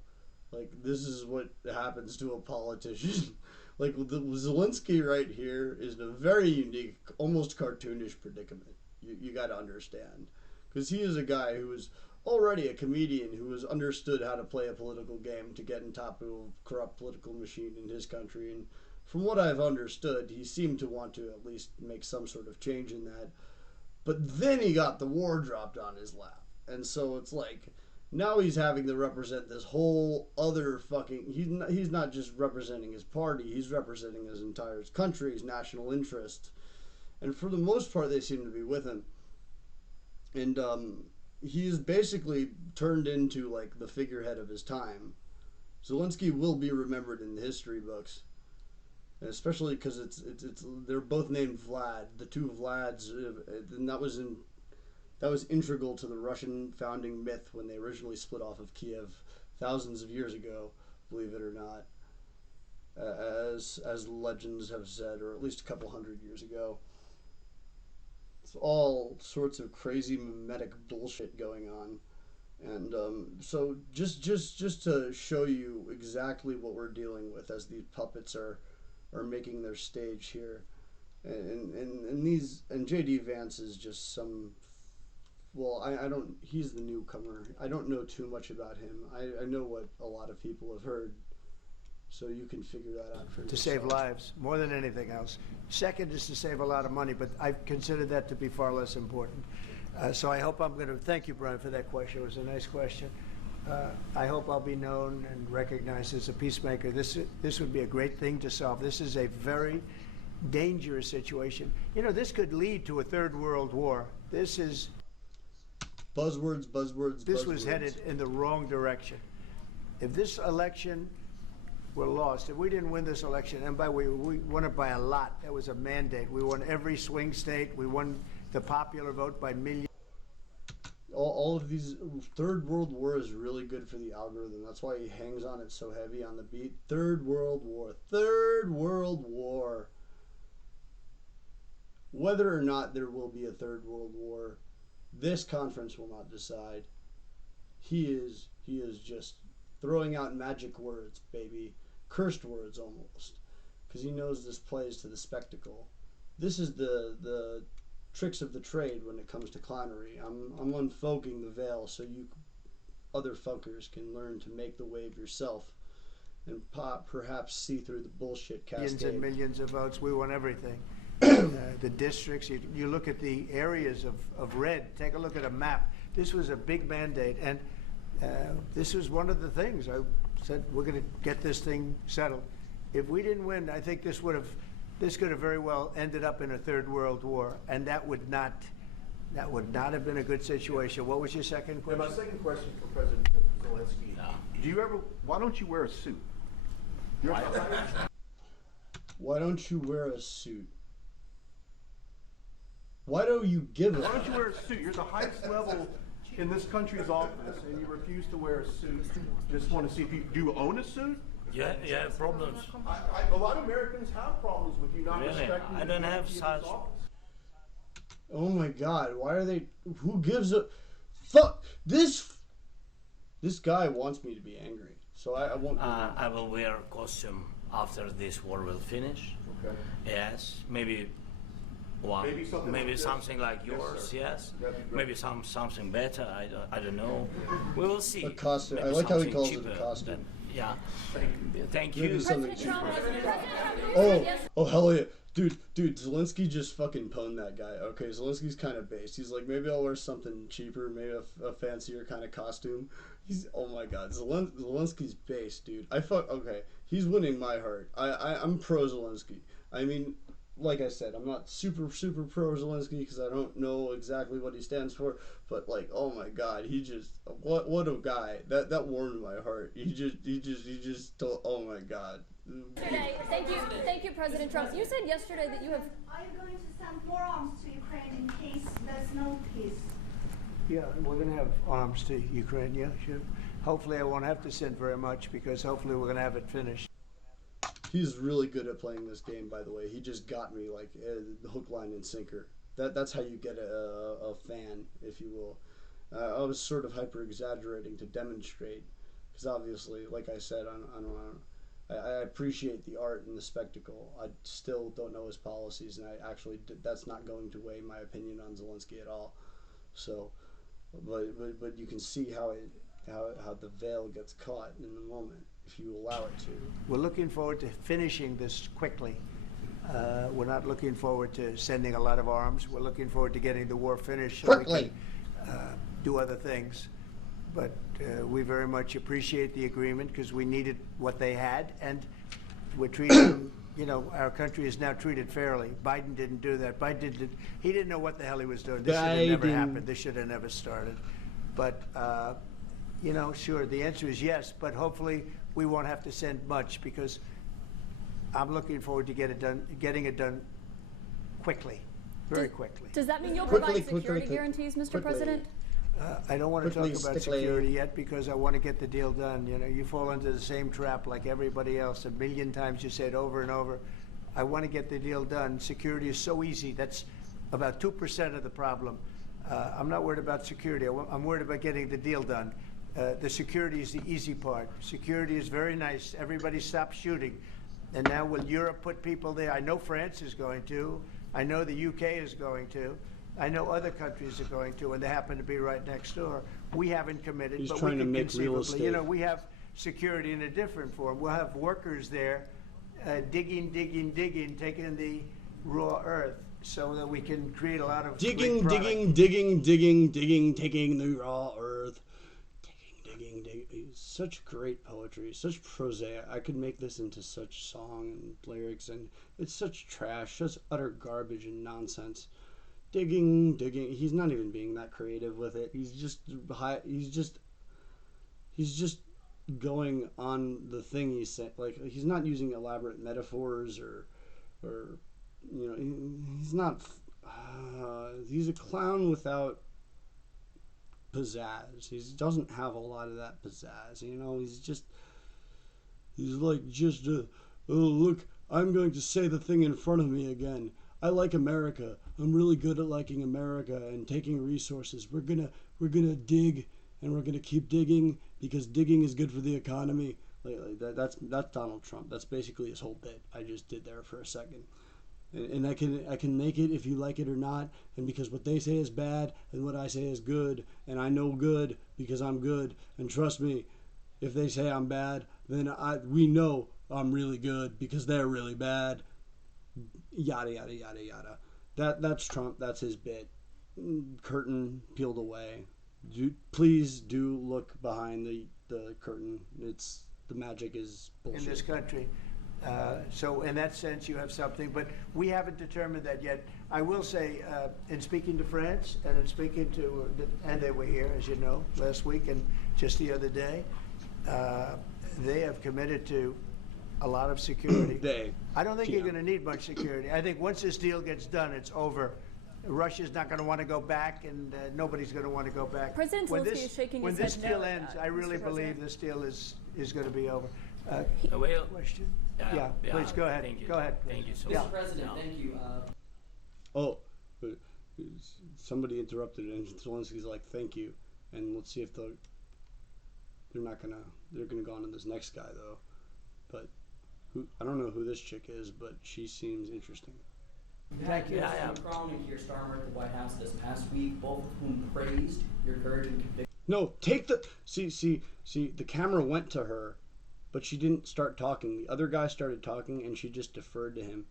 Like, this is what happens to a politician. Like, the Zelensky right here is in a very unique, almost cartoonish predicament. You got to understand, because he is a guy who is already a comedian who has understood how to play a political game to get on top of a corrupt political machine in his country. And from what I've understood, he seemed to want to at least make some sort of change in that. But then he got the war dropped on his lap. And so it's like, now he's having to represent this whole other fucking, he's not just representing his party, he's representing his entire country, his national interest. And for the most part, they seem to be with him. And he's basically turned into like the figurehead of his time. Zelensky will be remembered in the history books, and especially because it's they're both named Vlad. The two Vlads, and that was integral to the Russian founding myth when they originally split off of Kiev thousands of years ago, believe it or not, as legends have said, or at least a couple hundred years ago. It's all sorts of crazy mimetic bullshit going on. And so just to show you exactly what we're dealing with as these puppets are making their stage here. And JD Vance is just some, well, I don't, he's the newcomer. I don't know too much about him. I know what a lot of people have heard. So you can figure that out for yourself. To save lives, more than anything else. Second is to save a lot of money, but I consider that to be far less important. So I hope I'm going to, thank you, Brian, for that question. It was a nice question. I hope I'll be known and recognized as a peacemaker. This would be a great thing to solve. This is a very dangerous situation. You know, this could lead to a third world war. This is... Buzzwords. This was headed in the wrong direction. If this election were lost, if we didn't win this election, and by the way, we won it by a lot. That was a mandate. We won every swing state. We won the popular vote by millions. All of these, Third World War is really good for the algorithm. That's why he hangs on it so heavy on the beat. Third World War. Third World War. Whether or not there will be a Third World War, this conference will not decide. He is just throwing out magic words, baby. Cursed words almost. Because he knows this plays to the spectacle. This is the tricks of the trade when it comes to clownery. I'm unfolding the veil so you other fuckers can learn to make the wave yourself and perhaps see through the bullshit cascade. Millions and millions of votes. We want everything. The districts, you look at the areas of red, take a look at a map. This was a big mandate, and this was one of the things. I said, we're going to get this thing settled. If we didn't win, I think this could have very well ended up in a third world war, and that would not have been a good situation. What was your second question? And my second question for President Zelensky. Why don't you wear a suit? Why don't you wear a suit? Why don't you give it? Why don't you wear a suit? You're the highest level in this country's office, and you refuse to wear a suit. Just want to see if do you own a suit? Yeah, problems. A lot of Americans have problems with you not Really? respecting I don't the have authority of such. this office. Oh my God! Why are they? Who gives a fuck? This guy wants me to be angry, so I won't. I will wear costume after this war will finish. Okay. Yes, maybe one. Maybe something like something like yours. sir. Yes. That'd be great. Maybe something better. I don't know. We will see. A costume. Maybe I like how he something calls it cheaper a costume. than- yeah. Thank Maybe you. something President Trump, cheaper. you Oh, said yes. oh hell yeah. Dude, Zelensky just fucking pwned that guy. Okay, Zelensky's kind of based. He's like, maybe I'll wear something cheaper, maybe a fancier kind of costume. Oh my God, Zelensky's based, dude. Okay, he's winning my heart. I'm pro Zelensky. I mean, like I said, I'm not super pro Zelensky because I don't know exactly what he stands for. But like, oh my God, he just what a guy. That warmed my heart. He just told. Oh my God. Yesterday, thank you, President Trump. You said yesterday that you have. Are you going to send more arms to Ukraine in case there's no peace? Yeah, we're going to have arms to Ukraine. Yeah, sure. Hopefully, I won't have to send very much because hopefully we're going to have it finished. He's really good at playing this game, by the way. He just got me like hook, line, and sinker. That's how you get a fan, if you will. I was sort of hyper exaggerating to demonstrate, because obviously, like I said, I appreciate the art and the spectacle. I still don't know his policies, and that's not going to weigh my opinion on Zelensky at all. So, but you can see how the veil gets caught in the moment if you allow it to. We're looking forward to finishing this quickly. We're not looking forward to sending a lot of arms. We're looking forward to getting the war finished so Quickly. we can do other things. But we very much appreciate the agreement because we needed what they had, and we're treating, our country is now treated fairly. Biden didn't do that. He didn't know what the hell he was doing. This should have never happened. This should have never started. But, sure, the answer is yes, but hopefully we won't have to send much because I'm looking forward to getting it done quickly, very quickly. Does that mean you'll Quickly, provide security guarantees, Mr. quickly. President? I don't want to talk Quickly, about stickly. security yet because I want to get the deal done. You fall into the same trap like everybody else. A million times you say it over and over. I want to get the deal done. Security is so easy. That's about 2% of the problem. I'm not worried about security. I'm worried about getting the deal done. The security is the easy part. Security is very nice. Everybody stops shooting. And now will Europe put people there? I know France is going to. I know the UK is going to. I know other countries are going to, and they happen to be right next door. We haven't committed, He's but trying we to can make real conceivably. estate. We have security in a different form. We'll have workers there digging, taking the raw earth so that we can create a lot of Digging, great product. digging, taking the raw earth. Digging. Such great poetry, such prosaic. I could make this into such song and lyrics, and it's such trash, such utter garbage and nonsense. Digging. He's not even being that creative with it. He's just going on the thing he's saying. Like, he's not using elaborate metaphors or he's not. He's a clown without pizzazz. He doesn't have a lot of that pizzazz. He's like, oh, look, I'm going to say the thing in front of me again. I like America. I'm really good at liking America and taking resources. We're gonna dig, and we're gonna keep digging because digging is good for the economy. That's Donald Trump. That's basically his whole bit I just did there for a second. and I can make it if you like it or not, and because what they say is bad and what I say is good, and I know good because I'm good, and trust me, if they say I'm bad, then we know I'm really good because they're really bad. Yada yada yada yada. That's Trump. That's his bit. Curtain peeled away. Please do look behind the curtain. It's the magic is bullshit. In this country. So in that sense, you have something, but we haven't determined that yet. I will say, in speaking to France and in speaking to, and they were here, as you know, last week and just the other day, they have committed to a lot of security. I don't think you're going to need much security. I think once this deal gets done, it's over. Russia's not going to want to go back, and nobody's going to want to go back. President Zelensky is shaking his head no. When this deal ends, I really believe this deal is going to be over. Question? Yeah, please go ahead. Thank you. Go ahead. Please. Thank you so Yeah. much. Mr. President, thank you. Somebody interrupted, and Zelensky's like, "Thank you," and let's see if they're gonna go on to this next guy though. But I don't know who this chick is, but she seems interesting. Thank you. Macron and Keir Starmer at the White House this past week, both of whom praised your courage and conviction. No, take the see. The camera went to her, but she didn't start talking. The other guy started talking, and she just deferred to him.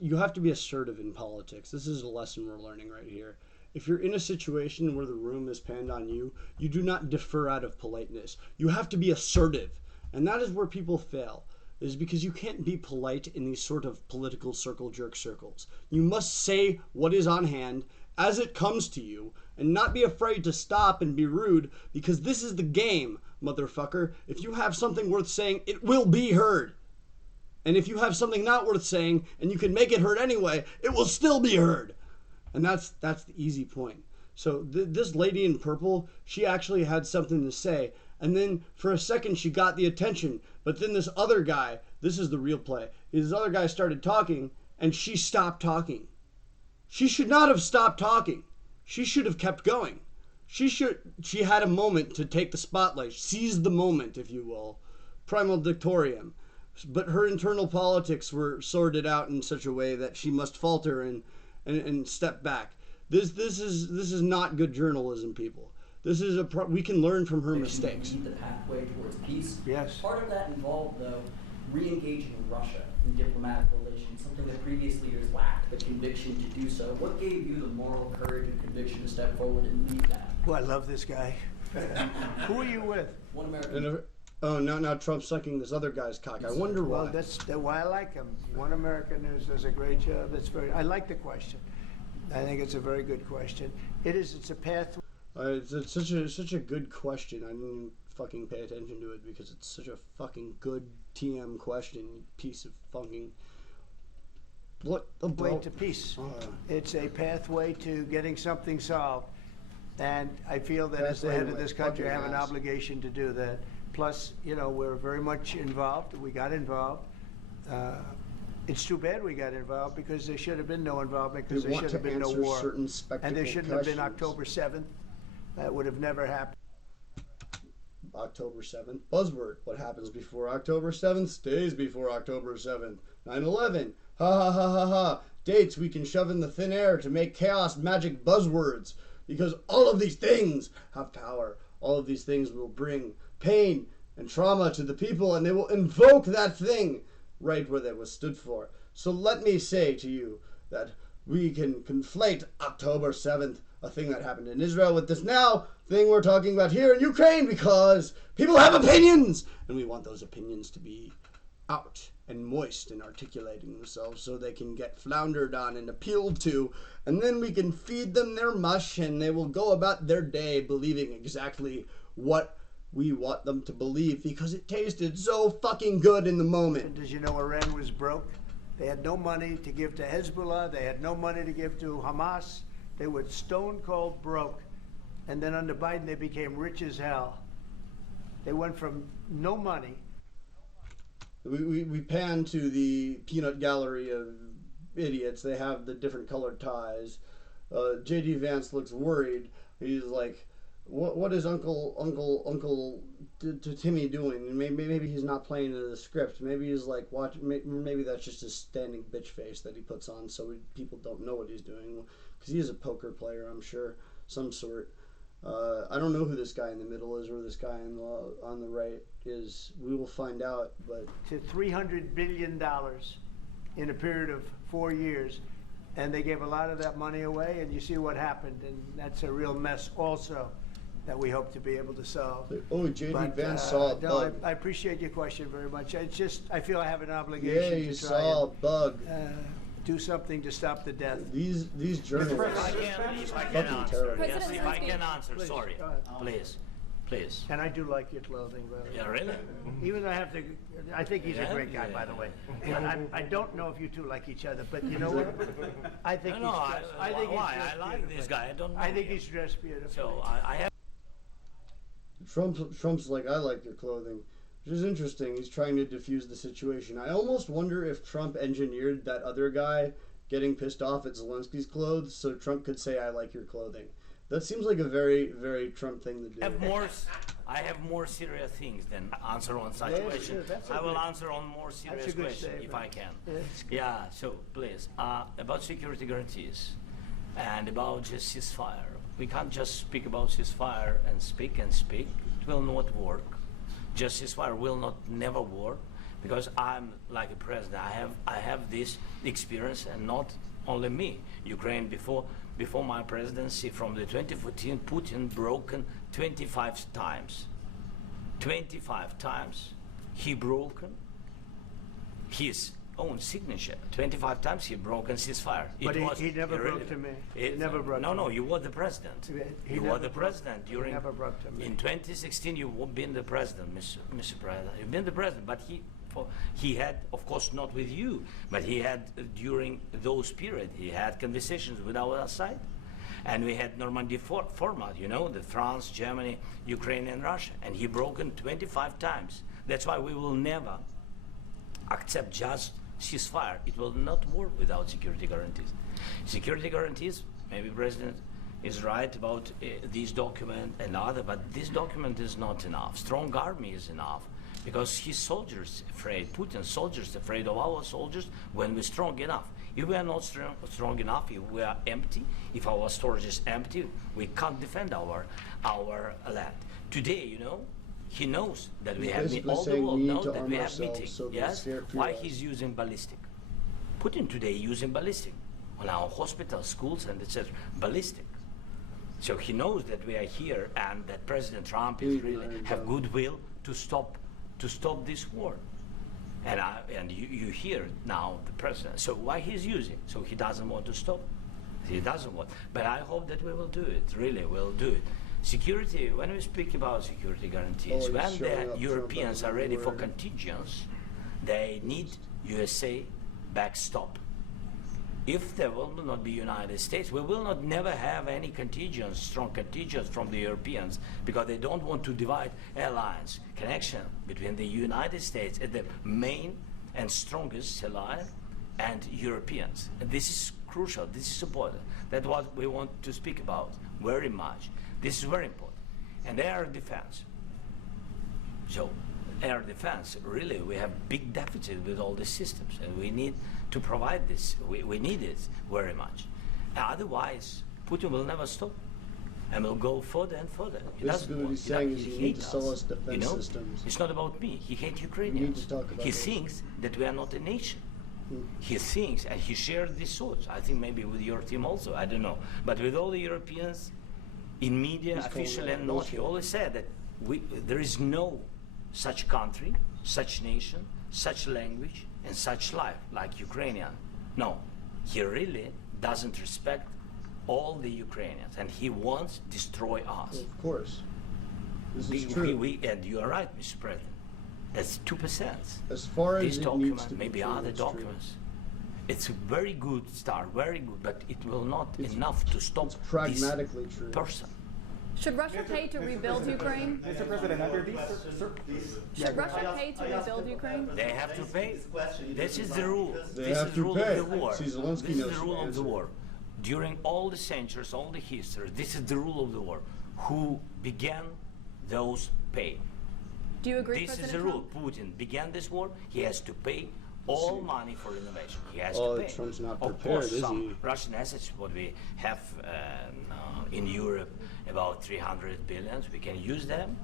You have to be assertive in politics. This is a lesson we're learning right here. If you're in a situation where the room is panned on you, you do not defer out of politeness. You have to be assertive, and that is where people fail. Is because you can't be polite in these sort of political circle jerk circles. You must say what is on hand as it comes to you and not be afraid to stop and be rude, because this is the game, motherfucker. If you have something worth saying, it will be heard. And if you have something not worth saying and you can make it heard anyway, it will still be heard. And that's the easy point. So this lady in purple, she actually had something to say. And then for a second she got the attention. But then this other guy, this is the real play. This other guy started talking and she stopped talking. She should not have stopped talking. She should have kept going. She had a moment to take the spotlight, seize the moment, if you will. Primal dictorium. But her internal politics were sorted out in such a way that she must falter and step back. This is not good journalism, people. This is we can learn from her mistakes. The pathway towards peace. Yes. Part of that involved, though, re-engaging Russia in diplomatic relations, something that previous leaders lacked the conviction to do so. What gave you the moral courage and conviction to step forward and lead that? Well, I love this guy. Who are you with? One American. Now Trump's sucking this other guy's cock. I wonder why. Well, that's why I like him. One American News does a great job. I like the question. I think it's a very good question. It's a path. It's such a good question. I didn't fucking pay attention to it because it's such a fucking good TM question. You piece of fucking. What about? Way to peace. It's a pathway to getting something solved, and I feel that as the head of this country, I have an obligation to do that. Plus, we're very much involved. We got involved. It's too bad we got involved because there should have been no involvement because there should have been no war. And there shouldn't have been October 7th. That would have never happened. October 7th. Buzzword. What happens before October 7th stays before October 7th. 9/11. Ha ha ha ha ha. Dates we can shove in the thin air to make chaos magic buzzwords. Because all of these things have power. All of these things will bring pain and trauma to the people, and they will invoke that thing right where they was stood for. So let me say to you that we can conflate October 7th, a thing that happened in Israel, with this now thing we're talking about here in Ukraine, because people have opinions, and we want those opinions to be out and moist and articulating themselves so they can get floundered on and appealed to, and then we can feed them their mush and they will go about their day believing exactly what we want them to believe because it tasted so fucking good in the moment. As you know, Iran was broke. They had no money to give to Hezbollah. They had no money to give to Hamas. They were stone cold broke. And then under Biden, they became rich as hell. They went from no money. We pan to the peanut gallery of idiots. They have the different colored ties. J.D. Vance looks worried. He's like, what is Uncle to Timmy doing? And maybe he's not playing into the script. Maybe he's like maybe that's just his standing bitch face that he puts on, so people don't know what he's doing. Because he is a poker player, I'm sure, some sort. I don't know who this guy in the middle is or this guy on the right is. We will find out. But to $300 billion in a period of 4 years, and they gave a lot of that money away, and you see what happened, and that's a real mess also that we hope to be able to solve. Oh, J.D. Vance saw a bug. I appreciate your question very much. It's just, I feel I have an obligation yeah, to you try saw a and, bug. do something to stop the death. These journalists. If I can fucking answer, terrible. yes, President if I Zelensky. can answer, Please, sorry, go ahead. please. And I do like your clothing, by the way. Yeah, really? Even though I have to, I think he's Yeah, a great guy, yeah. by the way. But I don't know if you two like each other, but you know what? I think No, he's dressed, I think why? he's dressed I like beautifully. this guy. I don't know I think him. he's dressed beautifully. So I have. Trump's like, I like your clothing, which is interesting. He's trying to diffuse the situation. I almost wonder if Trump engineered that other guy getting pissed off at Zelensky's clothes so Trump could say, I like your clothing. That seems like a very, very Trump thing to do. I have more serious things than answer on such Yes, question. sure, that's a I will good- answer on more serious a good question if statement. I can. Yes. Yeah, so please, about security guarantees and about just ceasefire. We can't just speak about ceasefire and speak and speak. It will not work. Just ceasefire will not never work because I'm like a president. I have this experience, and not only me. Ukraine before my presidency from the 2014, Putin broken 25 times. 25 times he broken his own signature. 25 times he broken ceasefire. But he never broke to me. He never broke No, to no, me. you were the president. He You never were the broke- president he during. never broke to me. In 2016, you've been the president, Mr. President. You've been the president, but he had, of course, not with you, but he had during those periods. He had conversations with our side, and we had Normandy format. You know, the France, Germany, Ukraine, and Russia, and he broken 25 times. That's why we will never accept just ceasefire. It will not work without security guarantees. Security guarantees, maybe President is right about this document and other, but this document is not enough. Strong army is enough because his soldiers afraid, Putin's soldiers afraid of our soldiers when we're strong enough. If we are not strong enough, if we are empty, if our storage is empty, we can't defend our land. Today, you know, he knows that we He's have basically all the saying world we need knows to that arm we have ourselves meetings. so that Yes, fear why us. he's using ballistic? Putin today using ballistic on our hospitals, schools, and etc. Ballistic. So he knows that we are here and that President Trump is really have goodwill to stop this war. And you hear now the president. So why he's using? So he doesn't want to stop. He doesn't want. But I hope that we will do it. Really, we'll do it. Security. When we speak about security guarantees, Oh, when he's showing the up Europeans Trump are ready for everywhere. contingents, they need USA backstop. If there will not be United States, we will not never have any contingents, strong contingents from the Europeans, because they don't want to divide alliance, connection between the United States as the main and strongest ally and Europeans. And this is crucial, this is important. That's what we want to speak about very much. This is very important. And air defense. So air defense, really, we have big deficit with all these systems, and we need to provide this. We need it very much. Otherwise, Putin will never stop, and will go further and further. He doesn't Basically, what want- he's he saying doesn't- is he you need to hates sell us defense you know? systems. It's not about me. He hates Ukrainians. We need to talk about he it. thinks that we are not a nation. He thinks, and he shared these thoughts. I think maybe with your team also. I don't know, but with all the Europeans, in media, He's calling official it and not, he bullshit. always said that there is no such country, such nation, such language, and such life like Ukrainian. No, he really doesn't respect all the Ukrainians, and he wants to destroy us. Of course. This is true. And you are right, Mr. President. That's 2%. As far as This it document, needs to be maybe true, other it's true. documents. It's a very good start, very good, but it will not enough to stop It's pragmatically this true. person. Should Russia pay to rebuild Ukraine? Mr. President, under these Should Russia pay to rebuild Ukraine? They have to pay. This is the rule. They This have is to the rule pay. of the war. See, This Zelensky is knows the the rule of the answer. war. During all the centuries, all the history, this is the rule of the war. who began those pay. Do you agree, This is President the rule. Trump? Putin began this war. He has to pay all money for innovation. He has Oh, to pay. Trump's not Of prepared, course, is some he? Russian assets, what we have in Europe, about 300 billion, we can use them.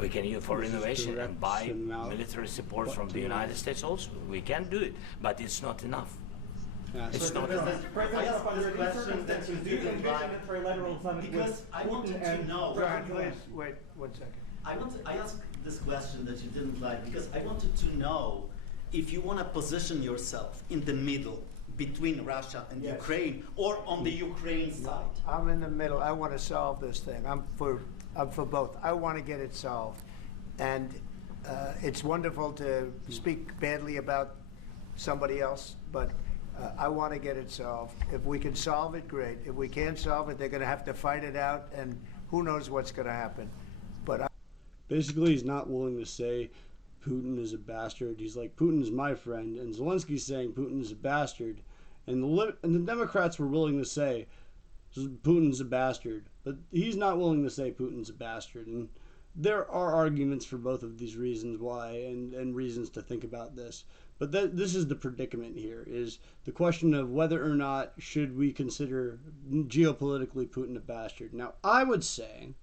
We can use for This is innovation direct and buy them out. military support from the United States also. We can do it, but it's not enough. Yeah, It's so- not enough. I asked this question that you didn't like because I wanted to know. Brian, please, wait 1 second. I asked this question that you didn't like because I wanted to know if you want to position yourself in the middle between Russia and Yes. Ukraine or on the Ukraine side. I'm in the middle. I want to solve this thing. I'm for both. I want to get it solved. And it's wonderful to speak badly about somebody else, but I want to get it solved. If we can solve it, great. If we can't solve it, they're going to have to fight it out, and who knows what's going to happen. But Basically, he's not willing to say Putin is a bastard. He's like, Putin is my friend. And Zelensky's saying Putin is a bastard. And the Democrats were willing to say Putin's a bastard. But he's not willing to say Putin's a bastard. And there are arguments for both of these reasons why and reasons to think about this. But this is the predicament here, is the question of whether or not should we consider geopolitically Putin a bastard. Now, I would say,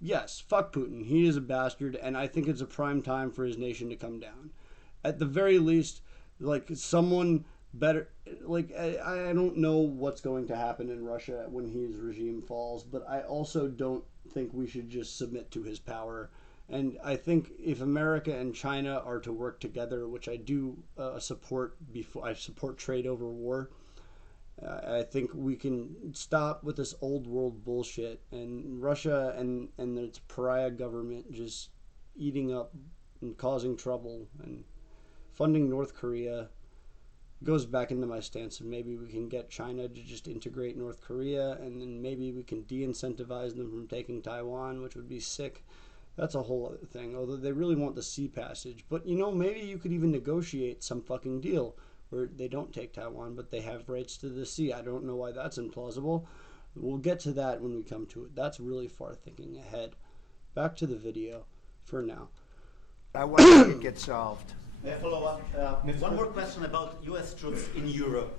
yes, fuck Putin. He is a bastard, and I think it's a prime time for his nation to come down. At the very least, like, someone better, like, I don't know what's going to happen in Russia when his regime falls, but I also don't think we should just submit to his power. And I think if America and China are to work together, which I do support, I support trade over war, I think we can stop with this old world bullshit and Russia and its pariah government just eating up and causing trouble and funding North Korea. Goes back into my stance of maybe we can get China to just integrate North Korea, and then maybe we can de-incentivize them from taking Taiwan, which would be sick. That's a whole other thing, although they really want the sea passage. But, you know, maybe you could even negotiate some fucking deal where they don't take Taiwan, but they have rights to the sea. I don't know why that's implausible. We'll get to that when we come to it. That's really far thinking ahead. Back to the video for now. I want to see it get solved. May I follow up? One more question about U.S. troops in Europe.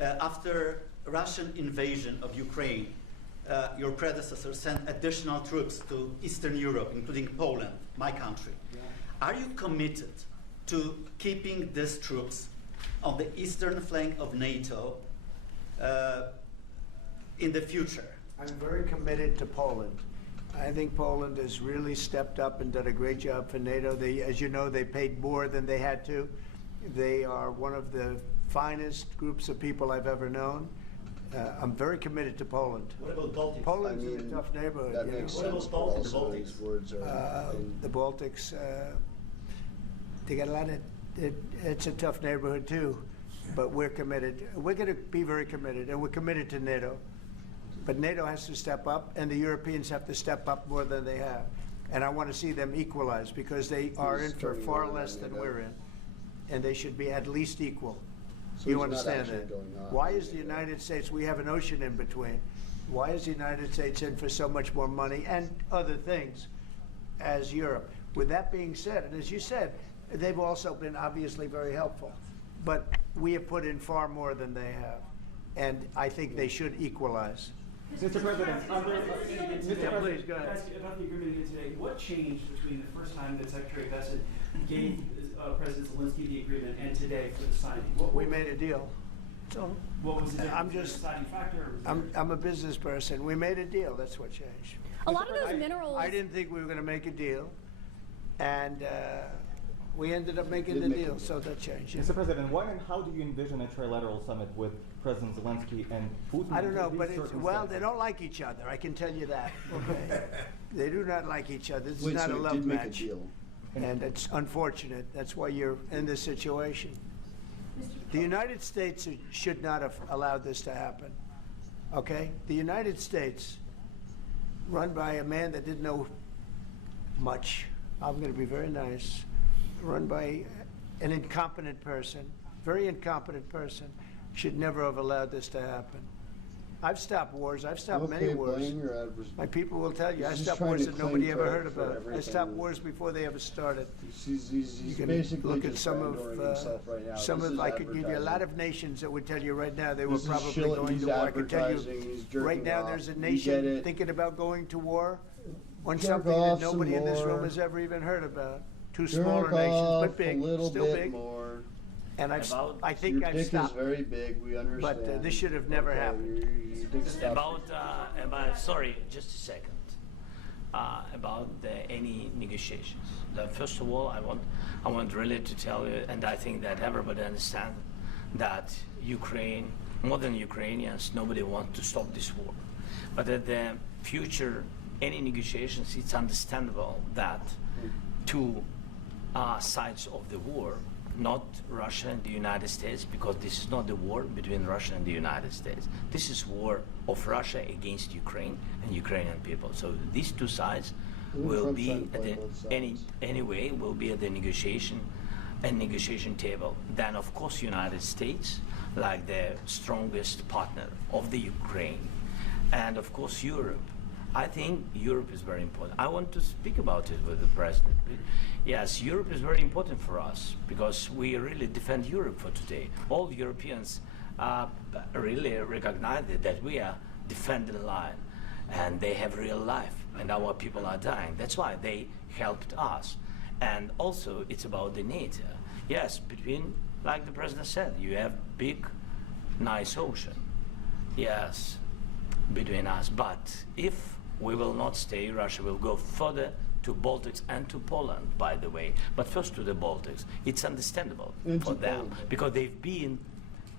After Russian invasion of Ukraine, your predecessor sent additional troops to Eastern Europe, including Poland, my country. Are you committed to keeping these troops on the eastern flank of NATO in the future? I'm very committed to Poland. I think Poland has really stepped up and done a great job for NATO. They, as you know, they paid more than they had to. They are one of the finest groups of people I've ever known. I'm very committed to Poland. What about Baltics? Poland's in a tough neighborhood. That you makes know. What sense. about but Baltics? also The these words are The Baltics, they got a lot of, it's a tough neighborhood too, but we're committed. We're going to be very committed, and we're committed to NATO. But NATO has to step up, and the Europeans have to step up more than they have. And I want to see them equalize, because they are in for far less than we're in, and they should be at least equal. So You he's not understand actually that? going on. Why is the United States, we have an ocean in between, why is the United States in for so much more money and other things as Europe? With that being said, and as you said, they've also been obviously very helpful, but we have put in far more than they have, and I think they should equalize. Mr. President, Yeah, please, go ahead. Ask you about the agreement again today. What changed between the first time that Secretary Bessent gave President Zelensky the agreement and today for the signing? We made a deal. So What was the difference? I'm Was there a just- deciding factor? Or was I'm a business person. We made a deal. That's what changed. A lot of those minerals. I didn't think we were going to make a deal, and we ended up making the Didn't make a deal, deal. so that changed. Mr. President, when and how do you envision a trilateral summit with President Zelensky and Putin? I don't know, under but these it's, well, they circumstances? don't like each other. I can tell you that. Okay, they do not like each other. This is Wait, not so a it love did make a match, deal. and it's unfortunate. That's why you're in this situation. The United States should not have allowed this to happen. Okay, the United States, run by a man that didn't know much. I'm going to be very nice. Run by an incompetent person, very incompetent person, should never have allowed this to happen. I've stopped wars. I've stopped Okay, many wars. blame your adversary. My people will tell you, I He's just stopped trying wars to that claim nobody ever credit heard for about. I everything. stopped wars before they ever started. He's You can basically look at just some of, pandoring himself right now. some This of, is I could give you a advertising. lot of nations that would tell you right now they were This is probably shilling, going he's to war. I could tell advertising, he's you, jerking right now off. there's a We nation get it. thinking about going to war on Jerk something that off some nobody in this room more. has ever even heard about. Two Jerk smaller nations, off but big, a little still bit big. more. And I think Your I've dick stopped. is very big, we understand. But this should have never happened. Your dick stops. About sorry, just a second. About any negotiations. First of all, I want really to tell you, and I think that everybody understands that Ukraine, more than Ukrainians, nobody wants to stop this war. But at the future, any negotiations, it's understandable that two sides of the war, not Russia and the United States, because this is not the war between Russia and the United States. This is war of Russia against Ukraine and Ukrainian people. So these two sides will be at the, anyway will be at the negotiation table. Then of course United States, like the strongest partner of the Ukraine, and of course Europe. I think Europe is very important. I want to speak about it with the president. Yes, Europe is very important for us because we really defend Europe for today. All Europeans really recognize that we are defending the line, and they have real life, and our people are dying. That's why they helped us. And also, it's about the NATO. Yes, between, like the president said, you have big, nice ocean. Yes, between us. But if we will not stay, Russia will go further to Baltics and to Poland, by the way. But first to the Baltics. It's understandable for them because they've been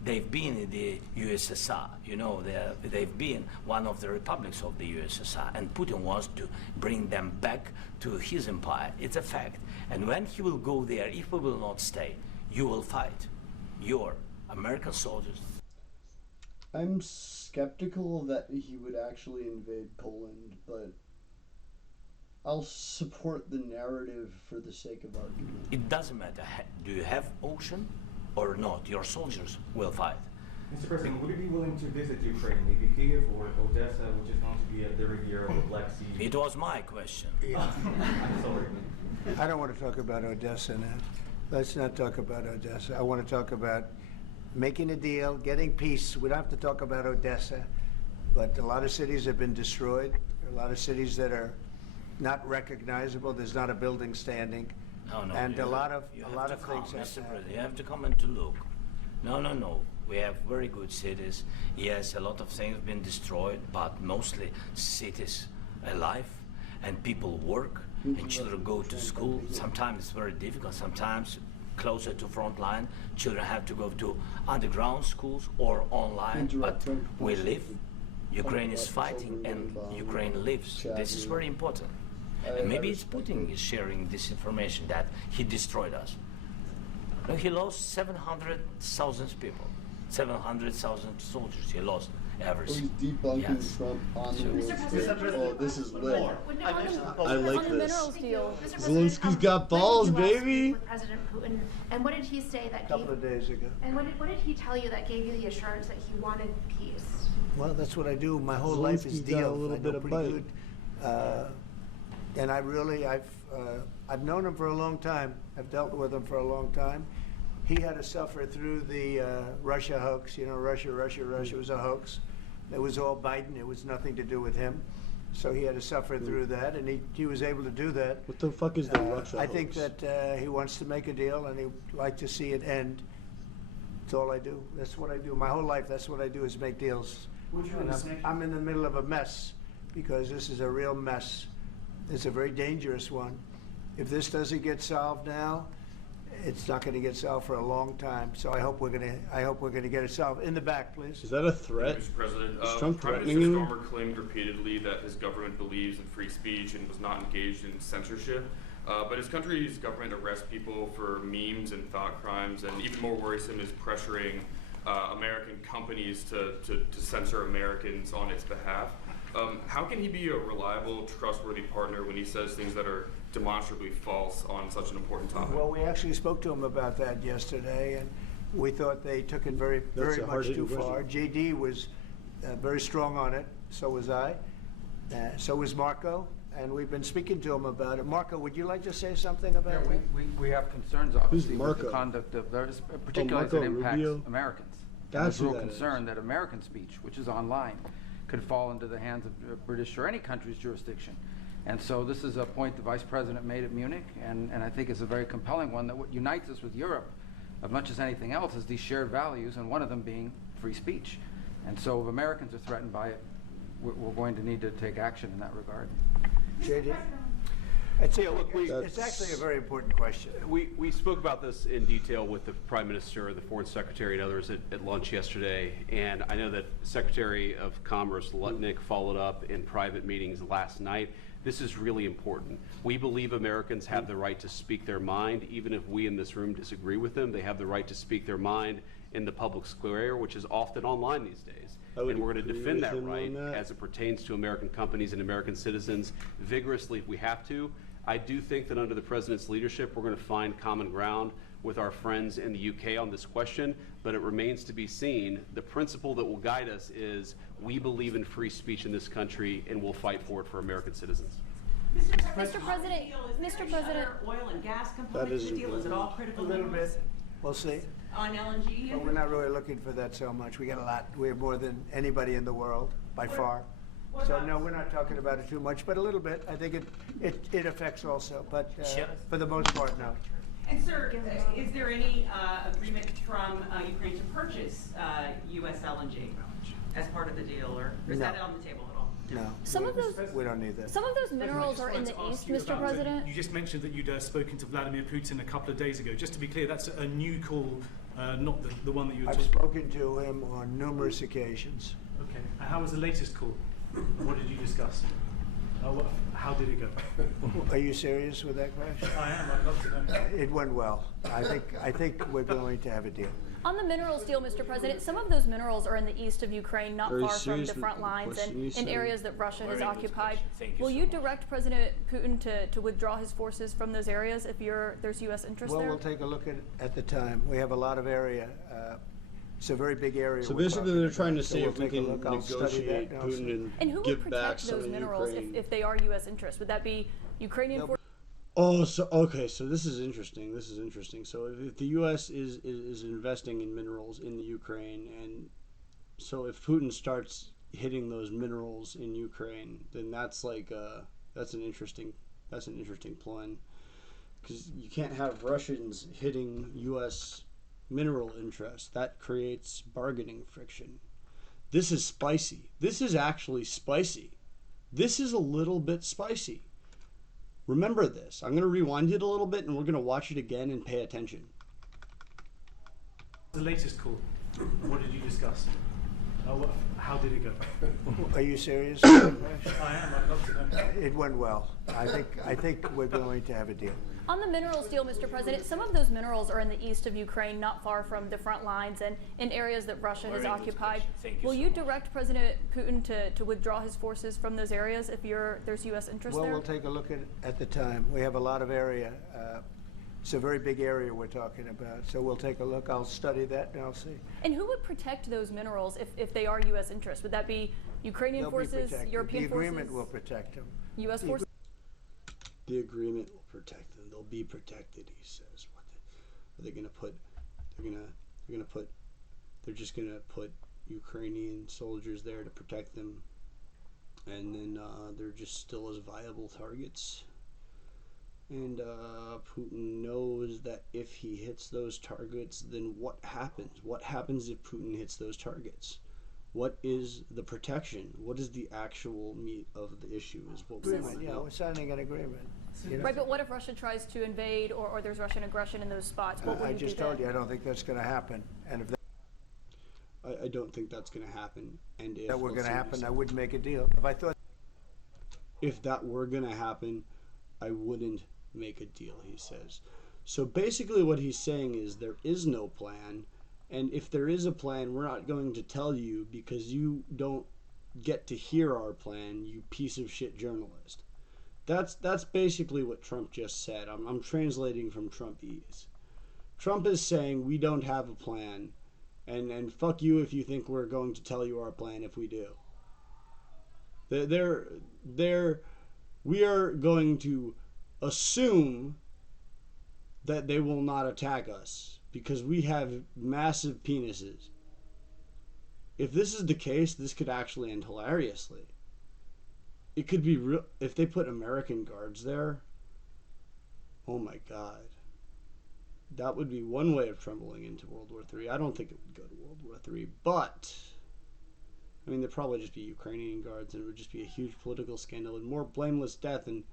in the USSR. You know, they've been one of the republics of the USSR, and Putin wants to bring them back to his empire. It's a fact. And when he will go there, if we will not stay, you will fight. Your American soldiers. I'm skeptical that he would actually invade Poland, but I'll support the narrative for the sake of argument. It doesn't matter. Do you have ocean or not? Your soldiers will fight. Mr. President, would you be willing to visit Ukraine, maybe Kiev or Odessa, which is going to be at the riviera of the Black Sea? It was my question. Yeah. I'm sorry. I don't want to talk about Odessa now. Let's not talk about Odessa. I want to talk about making a deal, getting peace. We don't have to talk about Odessa, but a lot of cities have been destroyed. There are a lot of cities that are not recognizable. There's not a building standing. No, and a lot of things have Mr. to President, happen. you have to come and to look. No. We have very good cities. Yes, a lot of things have been destroyed, but mostly cities alive, and people work, and children go to school. Sometimes it's very difficult. Sometimes closer to front line, children have to go to underground schools or online. But we live. Ukraine is fighting, and Ukraine lives. This is very important. And maybe it's Putin is sharing this information that he destroyed us. No, he lost 700,000 people, 700,000 soldiers. He lost everything. He's debunking Trump on the world stage. Oh, this is lit. I like this. Zelensky's got balls, baby. With President Putin, and what did he say that A couple of days ago. And what did he tell you that gave you the assurance that he wanted peace? Well, that's what I do. My whole life is Zelensky's got a deal. little I know bit of pretty bite. good. And I've known him for a long time. I've dealt with him for a long time. He had to suffer through the Russia hoax. You know, Russia was a hoax. It was all Biden. It was nothing to do with him. So he had to suffer through that, and he was able to do that. What the fuck is the Russia I think hoax? that he wants to make a deal, and he'd like to see it end. That's all I do. That's what I do. My whole life, that's what I do, is make deals. And I'm in the middle of a mess, because this is a real mess. It's a very dangerous one. If this doesn't get solved now, it's not going to get solved for a long time. So I hope we're going to get it solved. In the back, please. Is that a threat? Mr. President, Is Trump Prime threatening Minister you? Stormer claimed repeatedly that his government believes in free speech and was not engaged in censorship. But his country's government arrests people for memes and thought crimes, and even more worrisome is pressuring American companies to censor Americans on its behalf. How can he be a reliable, trustworthy partner when he says things that are demonstrably false on such an important topic? Well, we actually spoke to him about that yesterday, and we thought they took it very much too far. JD was very strong on it. So was I. So was Marco. And we've been speaking to him about it. Marco, would you like to say something about that? We have concerns, obviously, with Marco? the conduct of those, particularly as Marco it impacts Rubio? Americans. That's There's who real that concern that American speech, which is online, could fall into the hands of British or any country's jurisdiction. And so this is a point the Vice President made at Munich, and I think it's a very compelling one, that what unites us with Europe, as much as anything else, is these shared values, and one of them being free speech. And so if Americans are threatened by it, we're going to need to take action in that regard. JD? It's actually a very important question. We spoke about this in detail with the Prime Minister, the Foreign Secretary, and others at lunch yesterday, and I know that Secretary of Commerce Lutnick followed up in private meetings last night. This is really important. We believe Americans have the right to speak their mind, even if we in this room disagree with them. They have the right to speak their mind in the public square, which is often online these days. And we're going to defend that right as it pertains to American companies and American citizens vigorously if we have to. I do think that under the President's leadership, we're going to find common ground with our friends in the UK on this question, but it remains to be seen. The principle that will guide us is we believe in free speech in this country, and we'll fight for it for American citizens. Mr. President, Oil and gas component to the deal? Is it all critical minerals? We'll see. On LNG? But we're not really looking for that so much. We got a lot. We have more than anybody in the world, by far. So no, we're not talking about it too much, but a little bit. I think it affects also, but for the most part, no. And sir, is there any agreement from Ukraine to purchase U.S. LNG as part of the deal, or is that on the table at all? No. We don't need that. Some of those minerals are in the east, Mr. President. You just mentioned that you'd spoken to Vladimir Putin a couple of days ago. Just to be clear, that's a new call, not the one that you were I've spoken to him on numerous occasions. Okay. And how was the latest call? What did you discuss? How did it go? Are you serious with that question? I am. I'd love to know. It went well. I think we're going to have a deal. On the minerals deal, Mr. President, some of those minerals are in the east of Ukraine, not far from the front lines and in areas that Russia has occupied. Will you direct President Putin to withdraw his forces from those areas if there's U.S. interest there? Well, we'll take a look at the time. We have a lot of area. It's a very big area. So basically, they're trying to see if we can negotiate Putin and who give would back protect some those of minerals Ukraine. if they are U.S. interest? Would that be Ukrainian forces? Oh, so okay. So this is interesting. So if the U.S. is investing in minerals in the Ukraine, and so if Putin starts hitting those minerals in Ukraine, then that's like that's an interesting plan, because you can't have Russians hitting U.S. mineral interests. That creates bargaining friction. This is spicy. This is actually spicy. This is a little bit spicy. Remember this. I'm going to rewind it a little bit, and we're going to watch it again and pay attention. The latest call. What did you discuss? How did it go? Are you serious with that question? I am. I'd love to know. It went well. I think we're going to have a deal. On the minerals deal, Mr. President, some of those minerals are in the east of Ukraine, not far from the front lines and in areas that Russia has occupied. Will you direct President Putin to withdraw his forces from those areas if there's U.S. interest there? Well, we'll take a look at the time. We have a lot of area. It's a very big area we're talking about, so we'll take a look. I'll study that and I'll see. And who would protect those minerals if they are U.S. interest? Would that be Ukrainian forces, European forces? The agreement will protect them. U.S. forces? The agreement will protect them. They'll be protected, he says. What are they going to put? They're just going to put Ukrainian soldiers there to protect them, and then they're just still as viable targets. And Putin knows that if he hits those targets, then what happens? What happens if Putin hits those targets? What is the protection? What is the actual meat of the issue is what we want to know. We're signing an agreement. Right, but what if Russia tries to invade or there's Russian aggression in those spots? What would I you just do told then? you I don't think that's going to happen. And if I don't think that's going to happen. And if that were going to happen, I wouldn't make a deal. If that were going to happen, I wouldn't make a deal, he says. So basically what he's saying is there is no plan, and if there is a plan, we're not going to tell you because you don't get to hear our plan, you piece of shit journalist. That's basically what Trump just said. I'm translating from Trumpese. Trump is saying we don't have a plan, And fuck you if you think we're going to tell you our plan if we do. We are going to assume that they will not attack us because we have massive penises. If this is the case, this could actually end hilariously. It could be real if they put American guards there. Oh my God. That would be one way of trembling into World War III. I don't think it would go to World War III, but I mean, there'd probably just be Ukrainian guards, and it would just be a huge political scandal and more blameless death, and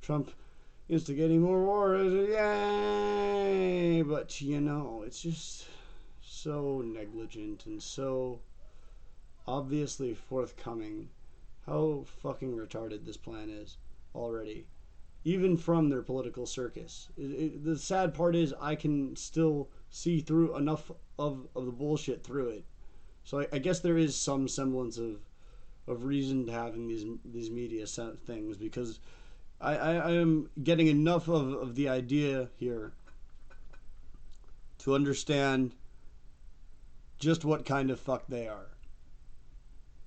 Trump instigating more wars. Yay! But, you know, it's just so negligent and so obviously forthcoming how fucking retarded this plan is already. Even from their political circus. The sad part is I can still see through enough of the bullshit through it. So I guess there is some semblance of reason to having these media things, because I am getting enough of the idea here to understand just what kind of fuck they are.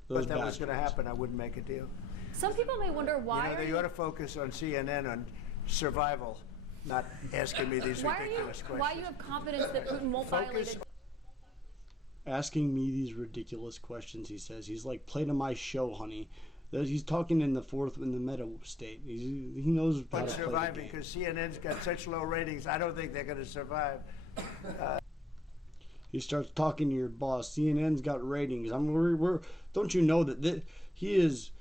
If that was going to happen, I wouldn't make a deal. Some people may wonder why. They ought to focus on CNN on survival, not asking me these ridiculous questions. Why you have confidence that Putin won't violate it? Asking me these ridiculous questions, he says. He's like, play to my show, honey. He's talking in the meta state. He knows how to play the game. Surviving, because CNN's got such low ratings, I don't think they're going to survive. He starts talking to your boss. CNN's got ratings. Don't you know that he is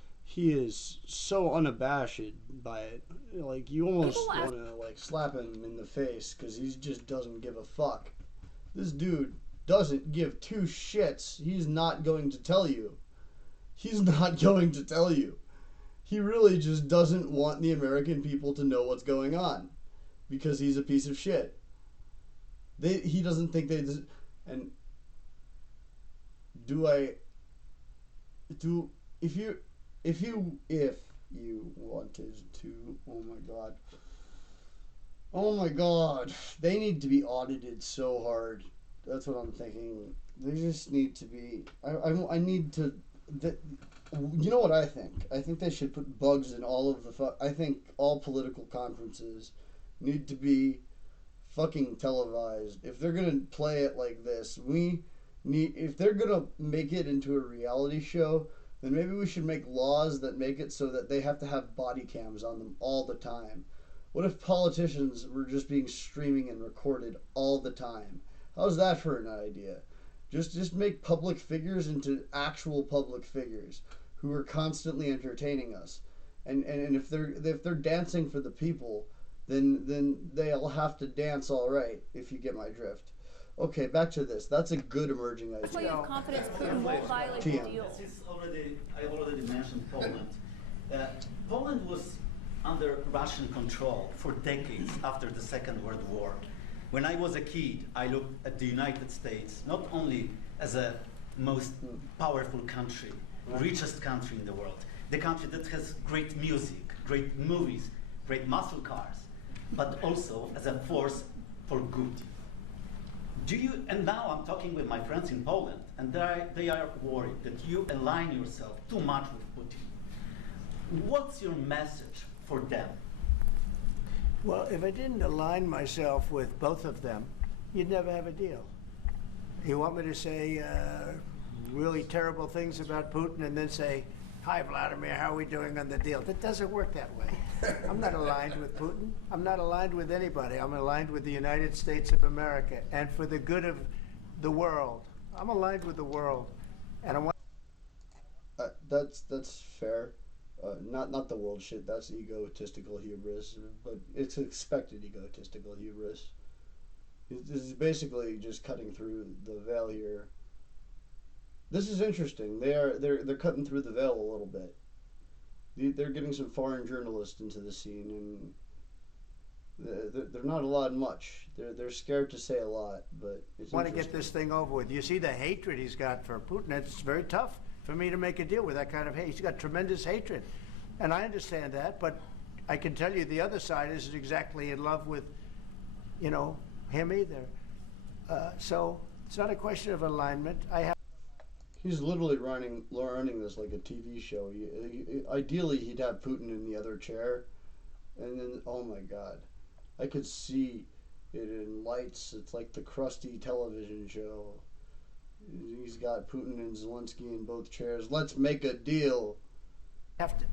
so unabashed by it. Like, you almost want to like slap him in the face because he just doesn't give a fuck. This dude doesn't give two shits. He's not going to tell you. He's not going to tell you. He really just doesn't want the American people to know what's going on because he's a piece of shit. He doesn't think they... And if you wanted to, oh my god, they need to be audited so hard. That's what I'm thinking. They just need to be. I need to. You know what I think? I think they should put bugs in all of the. I think all political conferences need to be fucking televised. If they're gonna play it like this, if they're gonna make it into a reality show, then maybe we should make laws that make it so that they have to have body cams on them all the time. What if politicians were just being streaming and recorded all the time? How's that for an idea? Just make public figures into actual public figures who are constantly entertaining us. And if they're dancing for the people, then they'll have to dance all right, if you get my drift. Okay, back to this. That's a good emerging idea. That's why you have confidence Putin won't violate the deal. I already mentioned Poland. Poland was under Russian control for decades after the Second World War. When I was a kid, I looked at the United States not only as a most powerful country, richest country in the world, the country that has great music, great movies, great muscle cars, but also as a force for good. And now I'm talking with my friends in Poland, and they are worried that you align yourself too much with Putin. What's your message for them? Well, if I didn't align myself with both of them, you'd never have a deal. You want me to say really terrible things about Putin and then say, hi, Vladimir, how are we doing on the deal? That doesn't work that way. I'm not aligned with Putin. I'm not aligned with anybody. I'm aligned with the United States of America and for the good of the world. I'm aligned with the world. And I want... That's fair. Not the world shit. That's egotistical hubris, but it's expected egotistical hubris. This is basically just cutting through the veil here. This is interesting. They're cutting through the veil a little bit. They're getting some foreign journalists into the scene, and they're not allowed much. They're scared to say a lot, but it's want to get this thing over with. You see the hatred he's got for Putin. It's very tough for me to make a deal with that kind of hate. He's got tremendous hatred, and I understand that. But I can tell you the other side isn't exactly in love with, him either. So It's not a question of alignment. He's literally running this like a TV show. Ideally, he'd have Putin in the other chair, and then, oh my God, I could see it in lights. It's like the Krusty television show. He's got Putin and Zelensky in both chairs. Let's make a deal.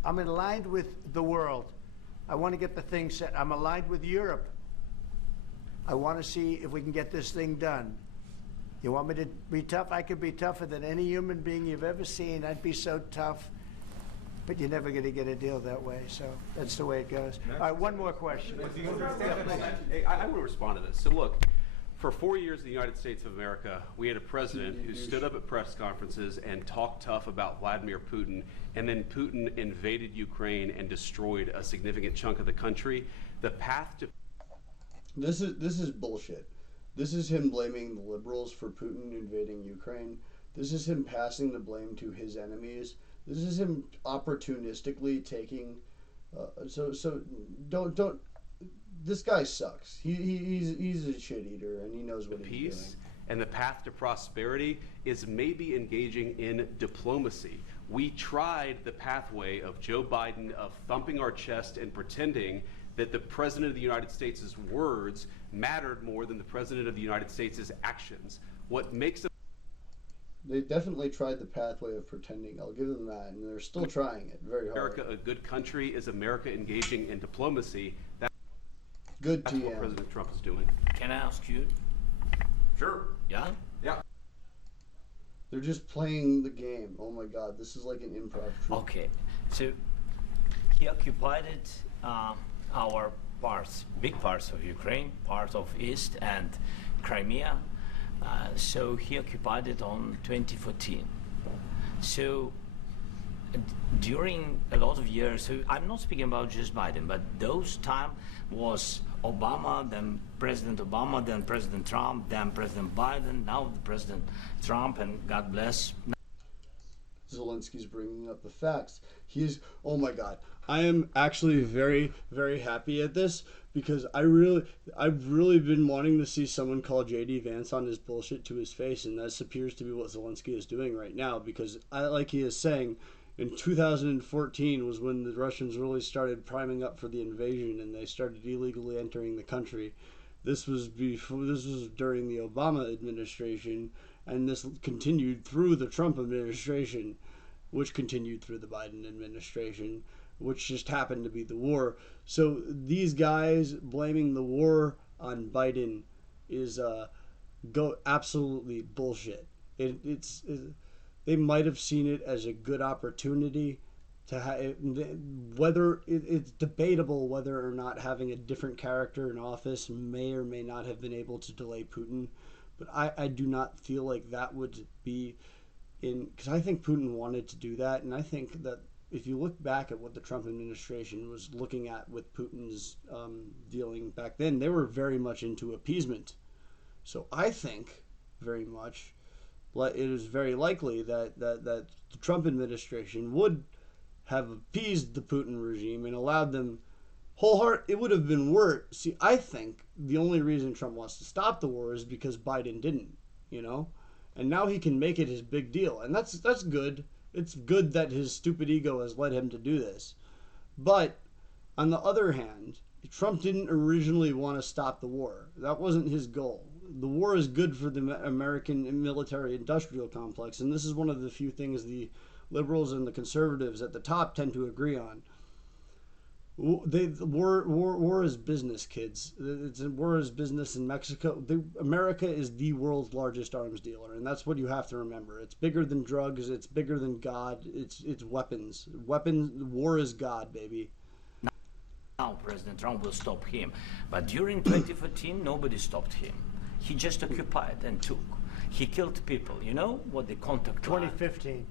I'm aligned with the world. I want to get the thing set. I'm aligned with Europe. I want to see if we can get this thing done. You want me to be tough? I could be tougher than any human being you've ever seen. I'd be so tough. But you're never going to get a deal that way. So that's the way it goes. All right, one more question. I want to respond to this. So look, for 4 years in the United States of America, we had a president who stood up at press conferences and talked tough about Vladimir Putin, and then Putin invaded Ukraine and destroyed a significant chunk of the country. The path to This is bullshit. This is him blaming the liberals for Putin invading Ukraine. This is him passing the blame to his enemies. This is him opportunistically taking. So don't. This guy sucks. He's a shit eater, and he knows what he's doing. And the path to prosperity is maybe engaging in diplomacy. We tried the pathway of Joe Biden of thumping our chest and pretending that the President of the United States' words mattered more than the President of the United States' actions. What makes them... They definitely tried the pathway of pretending. I'll give them that, and they're still trying it very hard. America a good country? Is America engaging in diplomacy? That's good what President Trump is doing. Can I ask you? Sure. Yeah? Yeah. They're just playing the game. Oh my God, this is like an improv troupe. Okay, so he occupied it, our parts, big parts of Ukraine, part of East and Crimea. So he occupied it on 2014. So during a lot of years, so I'm not speaking about just Biden, but those time was Obama, then President Obama, then President Trump, then President Biden, now President Trump, and God bless. Zelensky's bringing up the facts. Oh my God, I am actually very, very happy at this because I've really been wanting to see someone call J.D. Vance on his bullshit to his face, and this appears to be what Zelensky is doing right now, because like he is saying, in 2014 was when the Russians really started priming up for the invasion, and they started illegally entering the country. This was during the Obama administration, and this continued through the Trump administration, which continued through the Biden administration, which just happened to be the war. So these guys blaming the war on Biden is absolutely bullshit. They might have seen it as a good opportunity to whether it's debatable whether or not having a different character in office may or may not have been able to delay Putin. But I do not feel like that would be because I think Putin wanted to do that. And I think that if you look back at what the Trump administration was looking at with Putin's dealing back then, they were very much into appeasement. So I think very much it is very likely that the Trump administration would have appeased the Putin regime and allowed them it would have been worse. See, I think the only reason Trump wants to stop the war is because Biden didn't, and now he can make it his big deal, and that's good. It's good that his stupid ego has led him to do this. But on the other hand, Trump didn't originally want to stop the war. That wasn't his goal. The war is good for the American military-industrial complex, and this is one of the few things the liberals and the conservatives at the top tend to agree on. War is business, kids. War is business in Mexico. America is the world's largest arms dealer, and that's what you have to remember. It's bigger than drugs. It's bigger than God. It's weapons. War is God, baby. Now President Trump will stop him, but during 2014, nobody stopped him. He just occupied and took. He killed people. You know what the contact 2015.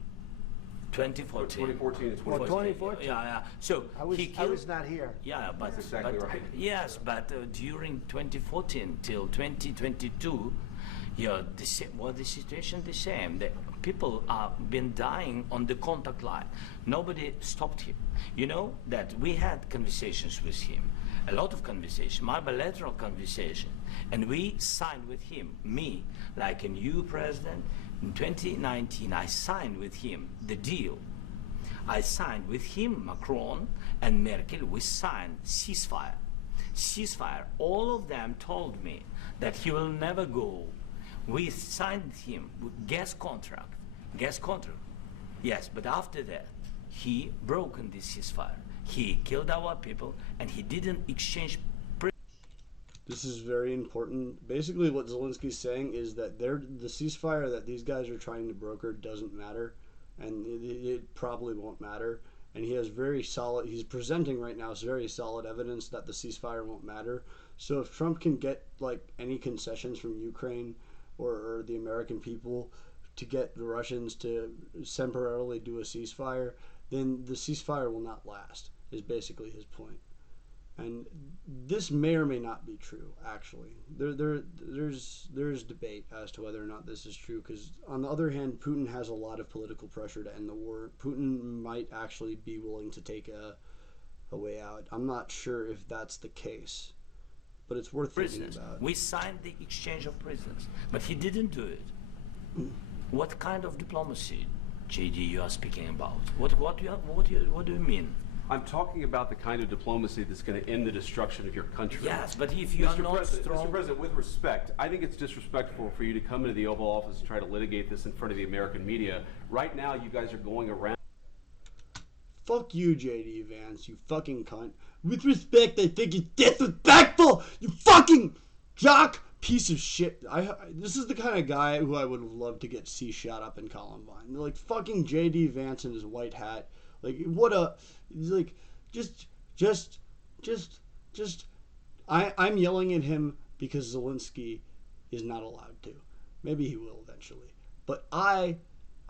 2014. 2014 is 2014. Yeah. So I was not here. Yeah, but that's exactly right. Yes, but during 2014 till 2022, the situation the same. The people have been dying on the contact line. Nobody stopped him. You know that we had conversations with him. a lot of conversation, my bilateral conversation, and we signed with him, me, like a new president, in 2019, I signed with him the deal. I signed with him, Macron and Merkel, we signed ceasefire. Ceasefire, all of them told me that he will never go. We signed him with gas contract, yes, but after that, he broken this ceasefire. He killed our people and he didn't exchange. This is very important. Basically what Zelensky's saying is that the ceasefire that these guys are trying to broker doesn't matter, and it probably won't matter. And he has he's presenting right now very solid evidence that the ceasefire won't matter. So if Trump can get like any concessions from Ukraine or the American people to get the Russians to temporarily do a ceasefire, then the ceasefire will not last, is basically his point. And this may or may not be true, actually. There's debate as to whether or not this is true, because on the other hand, Putin has a lot of political pressure to end the war. Putin might actually be willing to take a way out. I'm not sure if that's the case, but it's worth thinking about. We signed the exchange of prisoners, but he didn't do it. What kind of diplomacy, JD, you are speaking about? What do you mean? I'm talking about the kind of diplomacy that's going to end the destruction of your country. Yes, but if you are not strong... Mr. President, with respect, I think it's disrespectful for you to come into the Oval Office and try to litigate this in front of the American media. Right now, you guys are going around... Fuck you, J.D. Vance, you fucking cunt. With respect, I think it's disrespectful, you fucking jock piece of shit. This is the kind of guy who I would have loved to get shot up in Columbine. They're like fucking J.D. Vance in his white hat. Like, what a... Like, I'm yelling at him because Zelensky is not allowed to. Maybe he will eventually. But I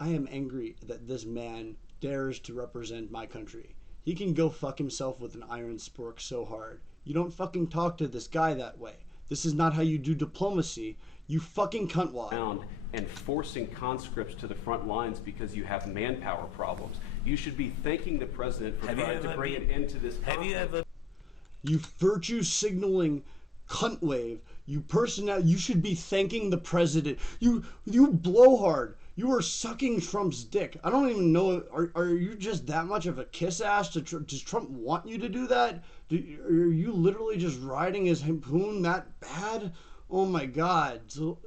am angry that this man dares to represent my country. He can go fuck himself with an iron spork so hard. You don't fucking talk to this guy that way. This is not how you do diplomacy. You fucking cuntwad. And forcing conscripts to the front lines because you have manpower problems. You should be thanking the president for trying to bring an end to this conflict. You virtue signaling cunt wave. You should be thanking the president. You blowhard. You are sucking Trump's dick. I don't even know. Are you just that much of a kiss ass? Does Trump want you to do that? Are you literally just riding his harpoon that bad? Oh my God,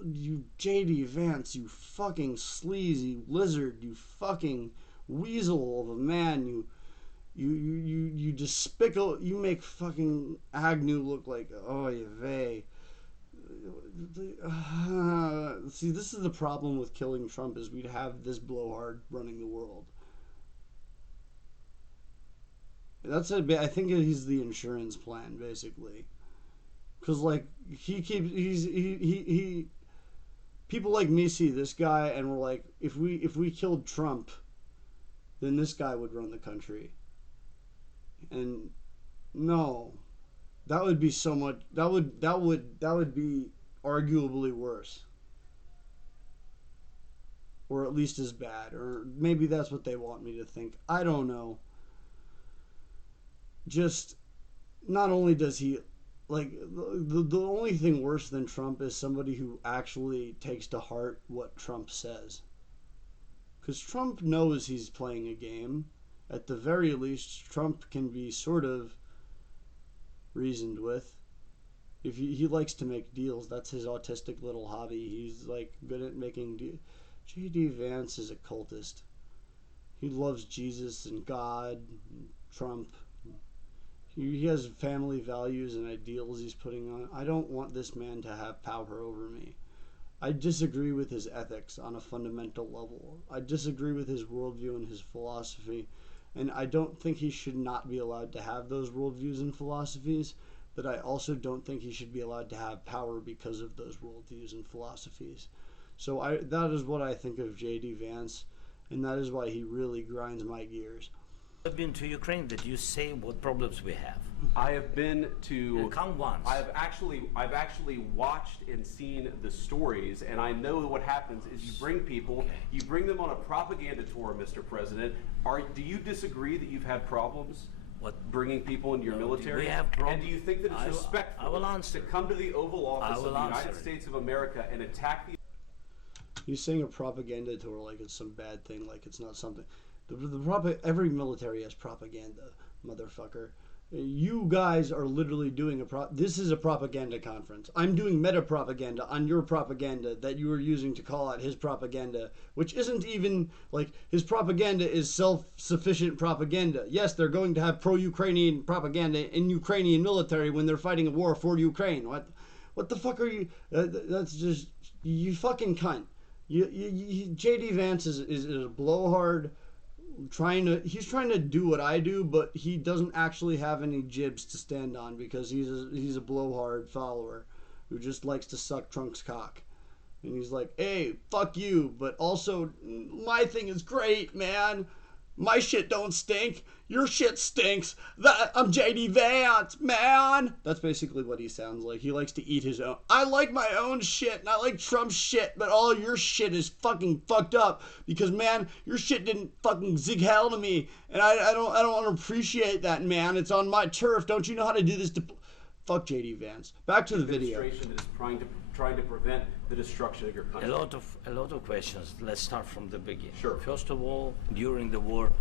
you J.D. Vance, you fucking sleazy lizard, you fucking weasel of a man, you despicable, you make fucking Agnew look like, oy vey. See, this is the problem with killing Trump, is we'd have this blowhard running the world. That's I think he's the insurance plan, basically. Because, like, people like me see this guy and we're like, if we killed Trump, then this guy would run the country. And no, that would be so much, that would be arguably worse. Or at least as bad. Or maybe that's what they want me to think. I don't know. Just, not only does he... Like, the only thing worse than Trump is somebody who actually takes to heart what Trump says. Because Trump knows he's playing a game. At the very least, Trump can be sort of reasoned with. If he likes to make deals, that's his autistic little hobby. He's, like, good at making deals. J.D. Vance is a cultist. He loves Jesus and God and Trump. He has family values and ideals he's putting on. I don't want this man to have power over me. I disagree with his ethics on a fundamental level. I disagree with his worldview and his philosophy. And I don't think he should not be allowed to have those worldviews and philosophies. But I also don't think he should be allowed to have power because of those worldviews and philosophies. So that is what I think of J.D. Vance. And that is why he really grinds my gears. I've been to Ukraine. Did you say what problems we have? I have been to... Come once. I've actually watched and seen the stories, and I know what happens is you bring people, you bring them on a propaganda tour, Mr. President. Do you disagree that you've had problems What? Bringing people into your military? We have and do you think that it's respectful I will answer. to come to the Oval Office of the United States of America and attack the... He's saying a propaganda tour like it's some bad thing, like it's not something. Every military has propaganda, motherfucker. You guys are literally doing this is a propaganda conference. I'm doing meta propaganda on your propaganda that you are using to call out his propaganda, which isn't even like his propaganda is self-sufficient propaganda. Yes, they're going to have pro-Ukrainian propaganda in Ukrainian military when they're fighting a war for Ukraine. What the fuck are you? That's just you fucking cunt. JD Vance is a blowhard. He's trying to do what I do, but he doesn't actually have any jibs to stand on because he's a blowhard follower who just likes to suck Trump's cock. And he's like, hey, fuck you, but also my thing is great, man. My shit don't stink. Your shit stinks. I'm JD Vance, man. That's basically what he sounds like. He likes to eat his own. I like my own shit, and I like Trump's shit, but all your shit is fucking fucked up because, man, your shit didn't fucking zig hell to me, and I don't want to appreciate that, man. It's on my turf. Don't you know how to do this? Fuck JD Vance. Back to the video. Administration that is trying to prevent the destruction of your country. A lot of questions. Let's start from the beginning. Sure. First of all, during the war,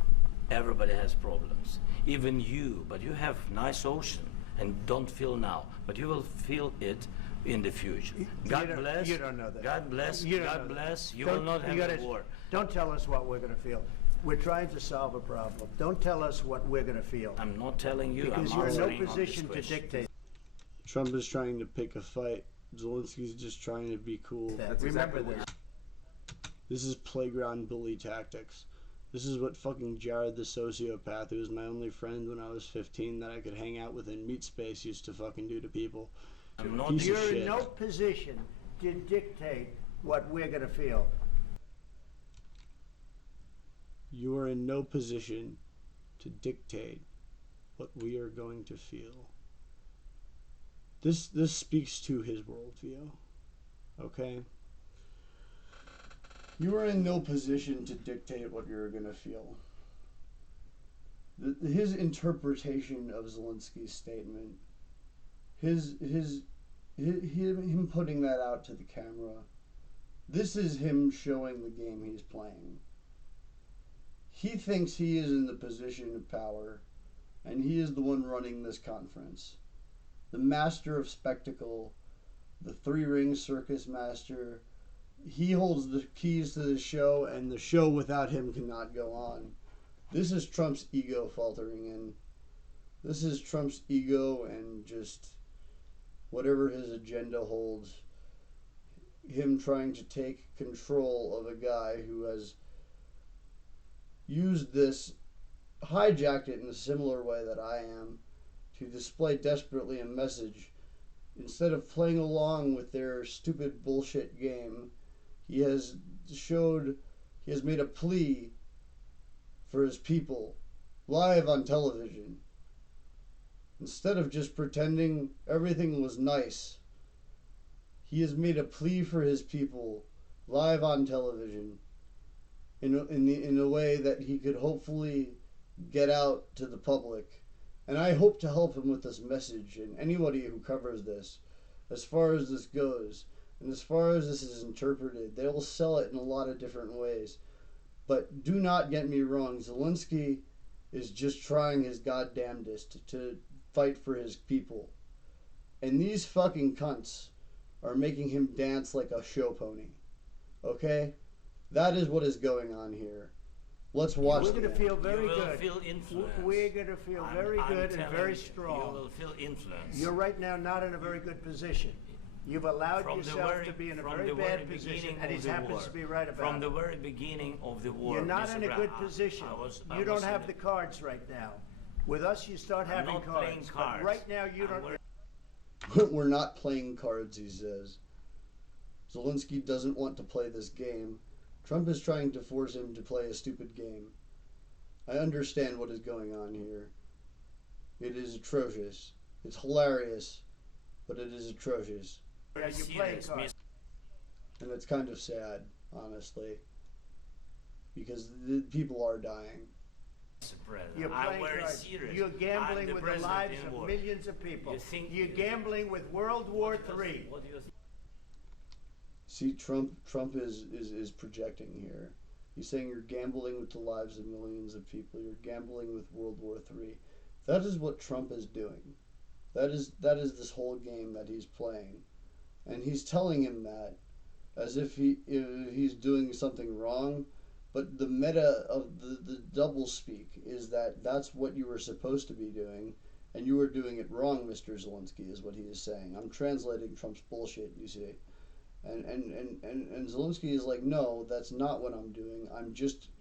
everybody has problems. Even you, but you have nice ocean and don't feel now, but you will feel it in the future. God bless. You don't know that. God bless. God bless. You will not have a war. Don't tell us what we're going to feel. We're trying to solve a problem. Don't tell us what we're going to feel. I'm not telling you. Because I'm you're in answering no position on to this dictate. Trump is trying to pick a fight. Zelensky's just trying to be cool. Remember this. This is playground bully tactics. This is what fucking Jared the sociopath, who was my only friend when I was 15 that I could hang out with in meat space, used to fucking do to people. You're in no position to dictate what we're going to feel. You are in no position to dictate what we are going to feel. This speaks to his worldview. Okay? You are in no position to dictate what you're going to feel. His interpretation of Zelensky's statement, him putting that out to the camera, this is him showing the game he's playing. He thinks he is in the position of power, and he is the one running this conference. The master of spectacle, the three-ring circus master. He holds the keys to the show, and the show without him cannot go on. This is Trump's ego faltering in. This is Trump's ego and just whatever his agenda holds. Him trying to take control of a guy who has used this, hijacked it in a similar way that I am, to display desperately a message. Instead of playing along with their stupid bullshit game, he has made a plea for his people live on television. Instead of just pretending everything was nice, he has made a plea for his people live on television in a way that he could hopefully get out to the public. And I hope to help him with this message, and anybody who covers this, as far as this goes, and as far as this is interpreted, they'll sell it in a lot of different ways. But do not get me wrong, Zelensky is just trying his goddamnedest to fight for his people. And these fucking cunts are making him dance like a show pony. Okay? That is what is going on here. Let's watch. We're going to feel very you will good. Feel influence. We're going to feel very good and very you, strong. You will feel influence. You're right now not in a very good position. You've allowed yourself to be in a very bad position, and he happens to be right about it. From the very beginning of the war. You're not in a good position. You don't have the cards right now. With us, you start having cards. But right now, you don't. We're not playing cards, he says. Zelensky doesn't want to play this game. Trump is trying to force him to play a stupid game. I understand what is going on here. It is atrocious. It's hilarious, but it is atrocious. You're playing cards. And it's kind of sad, honestly, because the people are dying. You're playing cards. You're gambling with the lives of millions of people. You're gambling with World War III. See, Trump is projecting here. He's saying you're gambling with the lives of millions of people. You're gambling with World War III. That is what Trump is doing. That is this whole game that he's playing, and he's telling him that as if he's doing something wrong. But the meta of the double speak is that that's what you were supposed to be doing, and you were doing it wrong, Mr. Zelensky, is what he is saying. I'm translating Trump's bullshit, you see. And Zelensky is like, no, that's not what I'm doing.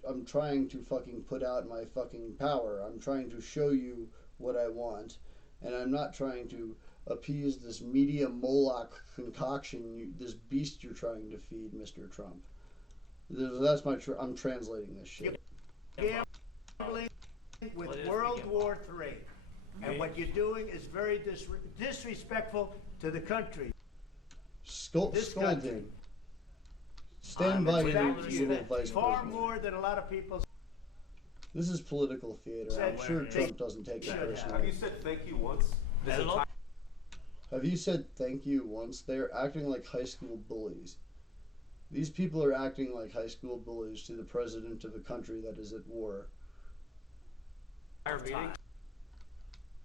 I'm trying to fucking put out my fucking power. I'm trying to show you what I want, and I'm not trying to appease this media Moloch concoction, this beast you're trying to feed, Mr. Trump. That's I'm translating this shit. Gambling with World War III. And what you're doing is very disrespectful to the country. Scolding. Stand by your little vice far president. more than a lot of people. This is political theater. I'm sure Trump doesn't take it personally. Have you said thank you once? Have you said thank you once? They're acting like high school bullies. These people are acting like high school bullies to the president of a country that is at war.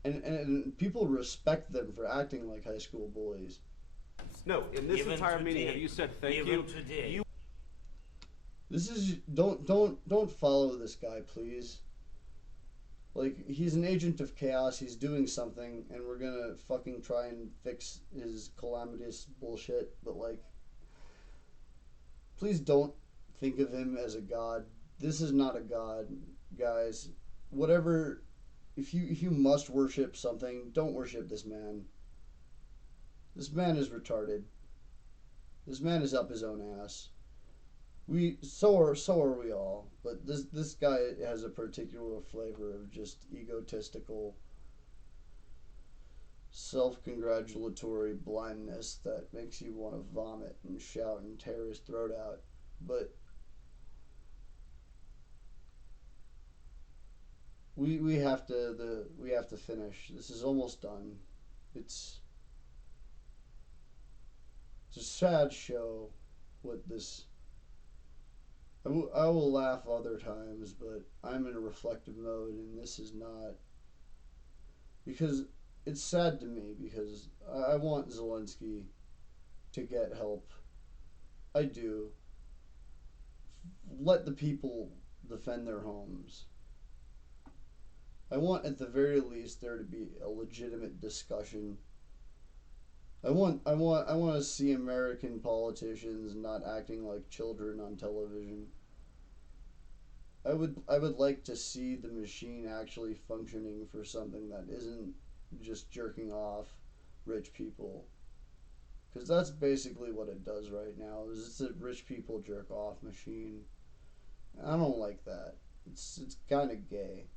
And people respect them for acting like high school bullies. No, in this entire meeting, have you said thank you? This is don't follow this guy, please. Like, he's an agent of chaos. He's doing something, and we're gonna fucking try and fix his calamitous bullshit. But like, please don't think of him as a god. This is not a god, guys. Whatever, if you must worship something, don't worship this man. This man is retarded. This man is up his own ass. So are we all. But this guy has a particular flavor of just egotistical, self-congratulatory blindness that makes you want to vomit and shout and tear his throat out. But we have to finish. This is almost done. It's a sad show. What this. I will laugh other times, but I'm in a reflective mode, and this is not. Because it's sad to me, because I want Zelensky to get help. I do. Let the people defend their homes. I want, at the very least, there to be a legitimate discussion. I want to see American politicians not acting like children on television. I would like to see the machine actually functioning for something that isn't just jerking off rich people. Because that's basically what it does right now. Is it's a rich people jerk off machine. I don't like that. It's kind of gay.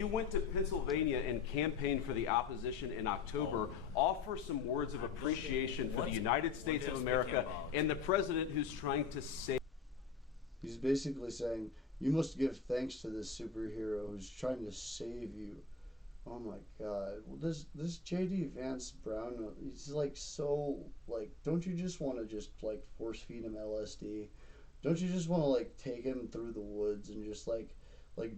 You went to Pennsylvania and campaigned for the opposition in October. Offer some words of appreciation for the United States of America and the president who's trying to save. He's basically saying, you must give thanks to this superhero who's trying to save you. Oh my God. Well, this J.D. Vance Brown, he's like so, like, don't you just want to just, like, force feed him LSD? Don't you just want to, like, take him through the woods and just, like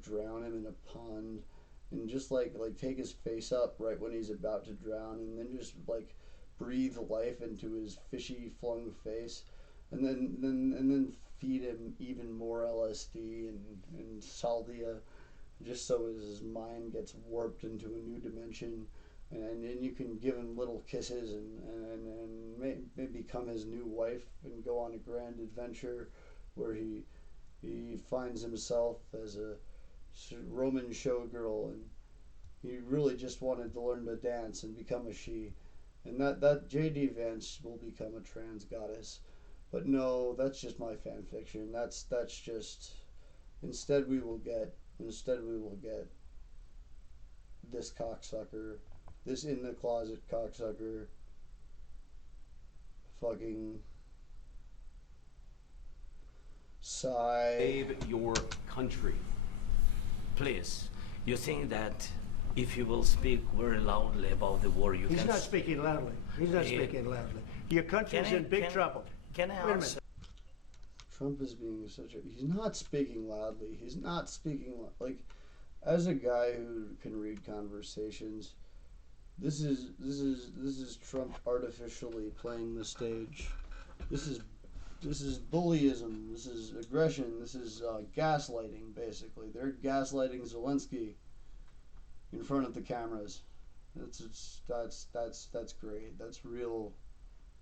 drown him in a pond and just like take his face up right when he's about to drown and then just like breathe life into his fishy flung face and then feed him even more LSD and salvia just so his mind gets warped into a new dimension, and then you can give him little kisses and maybe become his new wife and go on a grand adventure where he finds himself as a Roman showgirl, and he really just wanted to learn to dance and become a she, and that J.D. Vance will become a trans goddess. But no, that's just my fan fiction. That's just instead we will get this cocksucker, this in the closet cocksucker, fucking save your country. please, you think that if you will speak very loudly about the war, you He's can... not speaking loudly. He's not speaking loudly. Your country's in big trouble. Can I Wait a minute. answer? Trump is being such a... He's not speaking loudly. He's not speaking... Like, as a guy who can read conversations, this is Trump artificially playing the stage. This is bullyism. This is aggression. This is gaslighting, basically. They're gaslighting Zelensky in front of the cameras. That's great. That's real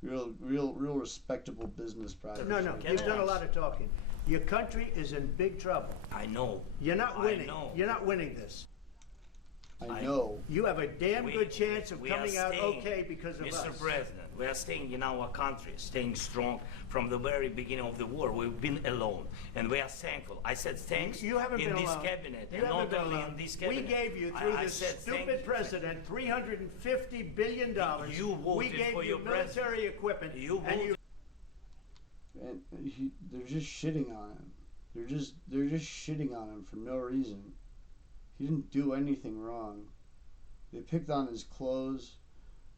respectable business practice. No, you've done a lot of talking. Your country is in big trouble. I know. You're not winning. I know. You're not winning this. I know. You have a damn good chance of coming out okay because of us. Mr. President, we are staying in our country, staying strong from the very beginning of the war. We've been alone, and we are thankful. I said thanks You haven't in been this alone. cabinet, You and haven't not been only alone. in this cabinet. We gave you, through I this said stupid president, $350 billion. You voted we gave for you your military equipment. And they're just shitting on him. They're just shitting on him for no reason. He didn't do anything wrong. They picked on his clothes.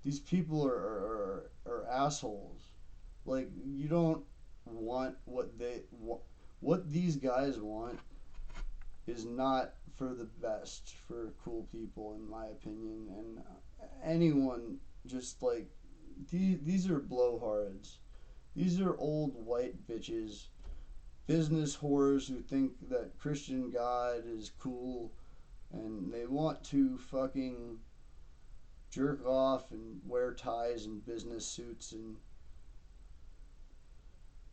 These people are assholes. Like, you don't want what these guys want is not for the best for cool people, in my opinion. And anyone just like these are blowhards. These are old white bitches, business whores who think that Christian God is cool, and they want to fucking jerk off and wear ties and business suits, and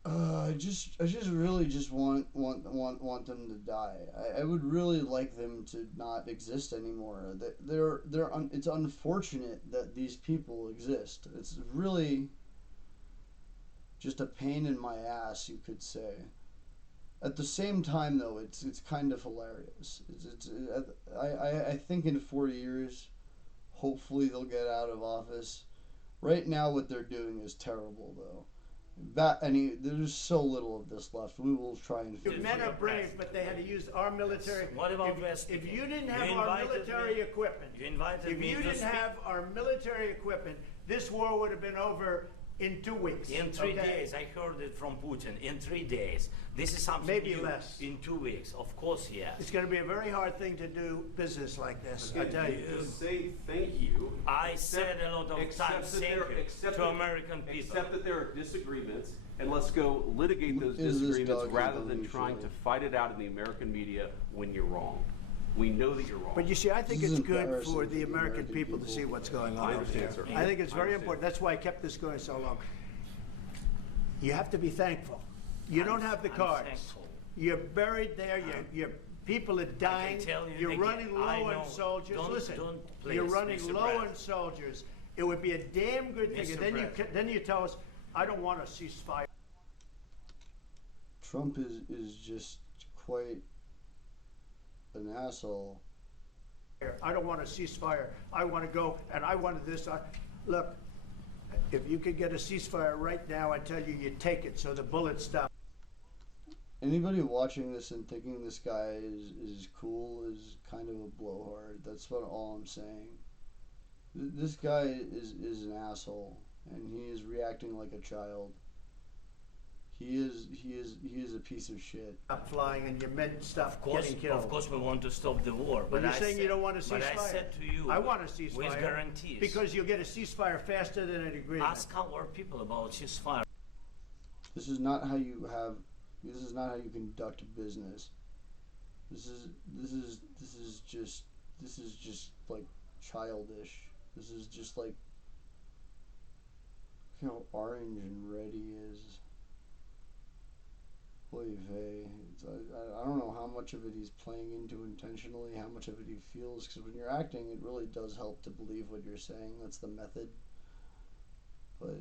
I just really just want them to die. I would really like them to not exist anymore. It's unfortunate that these people exist. It's really just a pain in my ass, you could say. At the same time, though, it's kind of hilarious. I think in 4 years, hopefully they'll get out of office. Right now, what they're doing is terrible, though. There's so little of this left. We will try and. Your men are brave, but they had to use our military. What about if you didn't have our military equipment, our military equipment, this war would have been over in 2 weeks. In 3 days, I heard it from Putin. In 3 days, this is something maybe new. less. In 2 weeks, of course, yes. It's going to be a very hard thing to do business like this. I tell you. Say thank you. I said a lot of times thank you to American people. Accept that there are disagreements, and let's go litigate those disagreements rather than trying to fight it out in the American media when you're wrong. We know that you're wrong. But you see, I think it's good for the American people to see what's going on out there. I think it's very important. That's why I kept this going so long. You have to be thankful. You don't have the cards. Thankful. You're buried there. Your people are dying. You're running low on soldiers. Listen, you're running low on soldiers. It would be a damn good thing. And then you tell us, I don't want a ceasefire. Trump is just quite an asshole. I don't want a ceasefire. I want to go, and I wanted this. Look, if you could get a ceasefire right now, I tell you, you take it so the bullets stop. Anybody watching this and thinking this guy is cool is kind of a blowhard. That's all I'm saying. This guy is an asshole, and he is reacting like a child. He is a piece of shit. Stop flying, and your men stop getting killed. Of course, we want to stop the war. But you're saying you don't want a ceasefire. But I said to you, I want a ceasefire with guarantees. Because you'll get a ceasefire faster than an agreement. Ask our people about ceasefire. This is not how you conduct business. This is just like childish. This is just like, look how orange and red he is. Oy vey. I don't know how much of it he's playing into intentionally, how much of it he feels, because when you're acting, it really does help to believe what you're saying. That's the method. But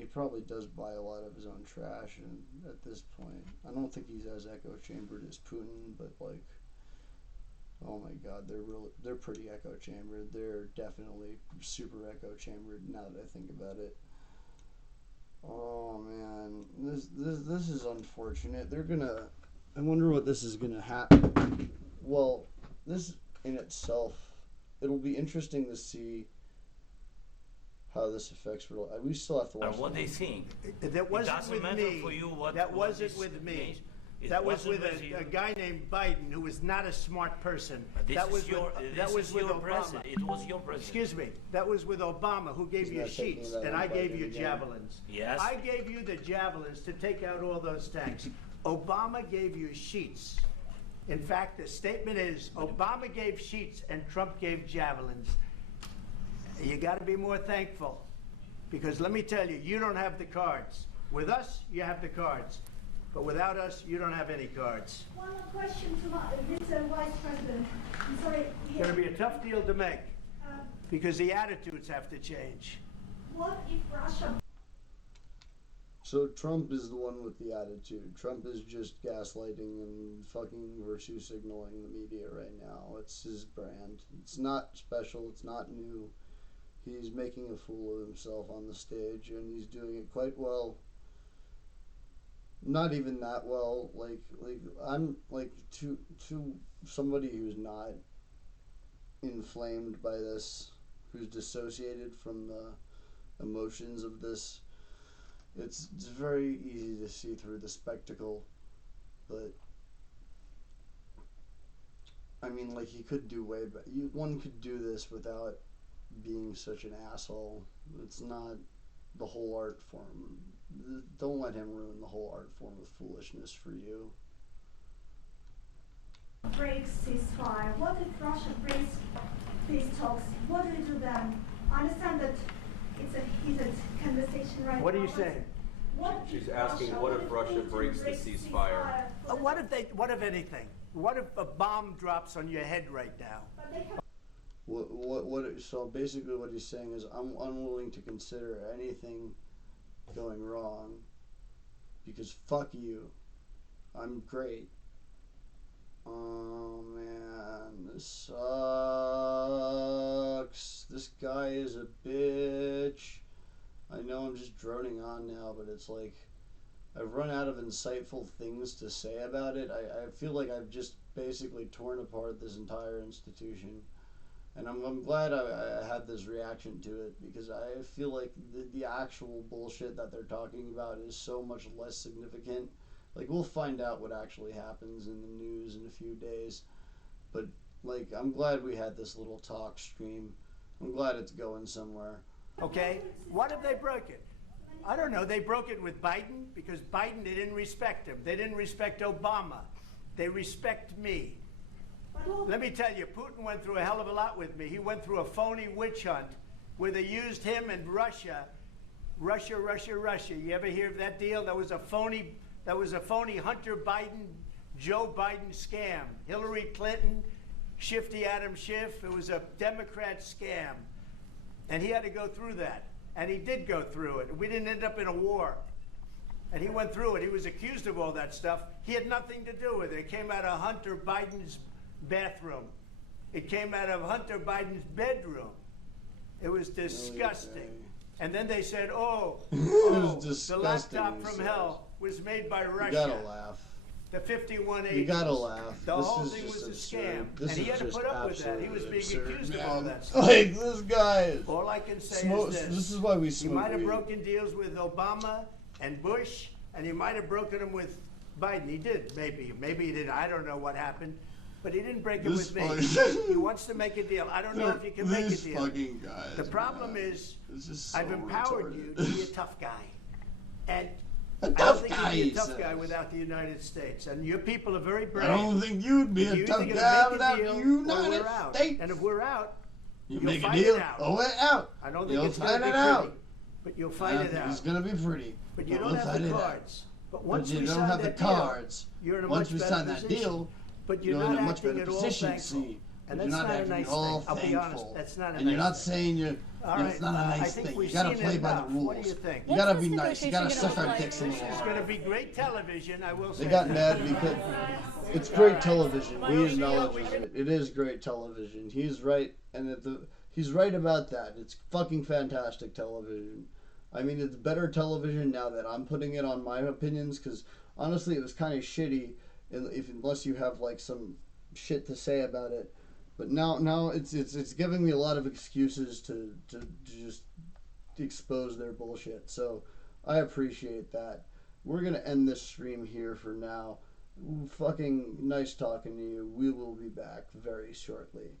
he probably does buy a lot of his own trash, and at this point, I don't think he's as echo-chambered as Putin, but like, oh my God, they're pretty echo-chambered. They're definitely super echo-chambered now that I think about it. Oh man, this is unfortunate. I wonder what this is gonna happen. Well, this in itself, it'll be interesting to see how this affects real. We still have to watch. And what they think. That wasn't doesn't with matter me. for you what That what wasn't this with me. means. It That was wasn't with you. a guy named Biden, who was not a smart person. This That is was your, with, this that was is with your Obama. president. It was your president. Excuse me. That was with Obama, who gave He's you not taking sheets, that and on I gave Biden you again. javelins. Yes. I gave you the javelins to take out all those tanks. Obama gave you sheets. In fact, the statement is Obama gave sheets and Trump gave javelins. You got to be more thankful, because let me tell you, you don't have the cards. With us, you have the cards. But without us, you don't have any cards. One question to Mr. Vice President. I'm sorry. It's going to be a tough deal to make, Uh, because the attitudes have to change. what if Russia So Trump is the one with the attitude. Trump is just gaslighting and fucking virtue signaling the media right now. It's his brand. It's not special. It's not new. He's making a fool of himself on the stage, and he's doing it quite well. Not even that well. Like I'm like to somebody who's not inflamed by this, who's dissociated from the emotions of this. It's very easy to see through the spectacle, but I mean, like, he could do way better. One could do this without being such an asshole. It's not the whole art form. Don't let him ruin the whole art form of foolishness for you. breaks ceasefire? What if Russia breaks these talks? What do we do then? I understand that it's a heated conversation right now. What are you but saying? What She's if asking, what if Russia Putin breaks the ceasefire? What if anything? What if a bomb drops on your head right now? But they can So basically what he's saying is, I'm unwilling to consider anything going wrong because fuck you. I'm great. Oh man, this sucks. This guy is a bitch. I know I'm just droning on now, but it's like I've run out of insightful things to say about it. I feel like I've just basically torn apart this entire institution. And I'm glad I had this reaction to it, because I feel like the actual bullshit that they're talking about is so much less significant. Like, we'll find out what actually happens in the news in a few days. But, like, I'm glad we had this little talk stream. I'm glad it's going somewhere. Okay? What if they broke it? I don't know. They broke it with Biden because Biden, they didn't respect him. They didn't respect Obama. They respect me. Let me tell you, Putin went through a hell of a lot with me. He went through a phony witch hunt where they used him and Russia. Russia. You ever hear of that deal? That was a phony Hunter Biden, Joe Biden scam. Hillary Clinton, Shifty Adam Schiff. It was a Democrat scam. And he had to go through that. And he did go through it. We didn't end up in a war. And he went through it. He was accused of all that stuff. He had nothing to do with it. It came out of Hunter Biden's bathroom. It came out of Hunter Biden's bedroom. It was disgusting. And then they said, the laptop from hell was made by Russia. You gotta laugh. The 51 agents. You gotta laugh. The This whole is thing just was a absurd. scam. This And he is had to just put up with that. He was being absolutely accused of absurd, all man. that stuff. Like, this guy. All I can say is This is why we he smoke might have weed. broken deals with Obama and Bush, and he might have broken them with Biden. He did, maybe. Maybe he did. I don't know what happened. But he didn't break it with me. He wants to make a deal. I don't know if you can make a These deal. fucking guys, The problem man. is, It's just so I've empowered retarded. you to be a tough guy. And A I don't tough think guy, you'd be he a tough guy says. without the United States. And your people are very brave. I don't think you'd be a You're tough either guy gonna without make the a deal or United we're out. States. And if we're out, You you'll make a fight deal, it out. it out. I don't think You'll it's going fight to be it pretty, out. but you'll fight it out. It's gonna be pretty. But you but don't we'll have fight the it out. cards. But once But you we don't sign have the that deal, cards. you're in a Once much we better sign that position. deal, But you're you're in not a much acting better at all position, thankful. see. And You're that's not not a acting nice all thing. I'll be thankful. honest. That's not a And nice you're not thing. saying you're. All It's not a right, I nice think thing. we've You gotta seen play it by the enough. rules. What do you think? You gotta be nice. You gotta negotiation suck gonna our look dicks a This little. is going to be great television, I will say. They got that. mad because it's great television. He acknowledges it. It is great television. He's right, and he's right about that. It's fucking fantastic television. I mean, it's better television now that I'm putting it on my opinions, because honestly, it was kind of shitty unless you have like some shit to say about it. But now it's giving me a lot of excuses to just expose their bullshit. So I appreciate that. We're gonna end this stream here for now. Fucking nice talking to you. We will be back very shortly.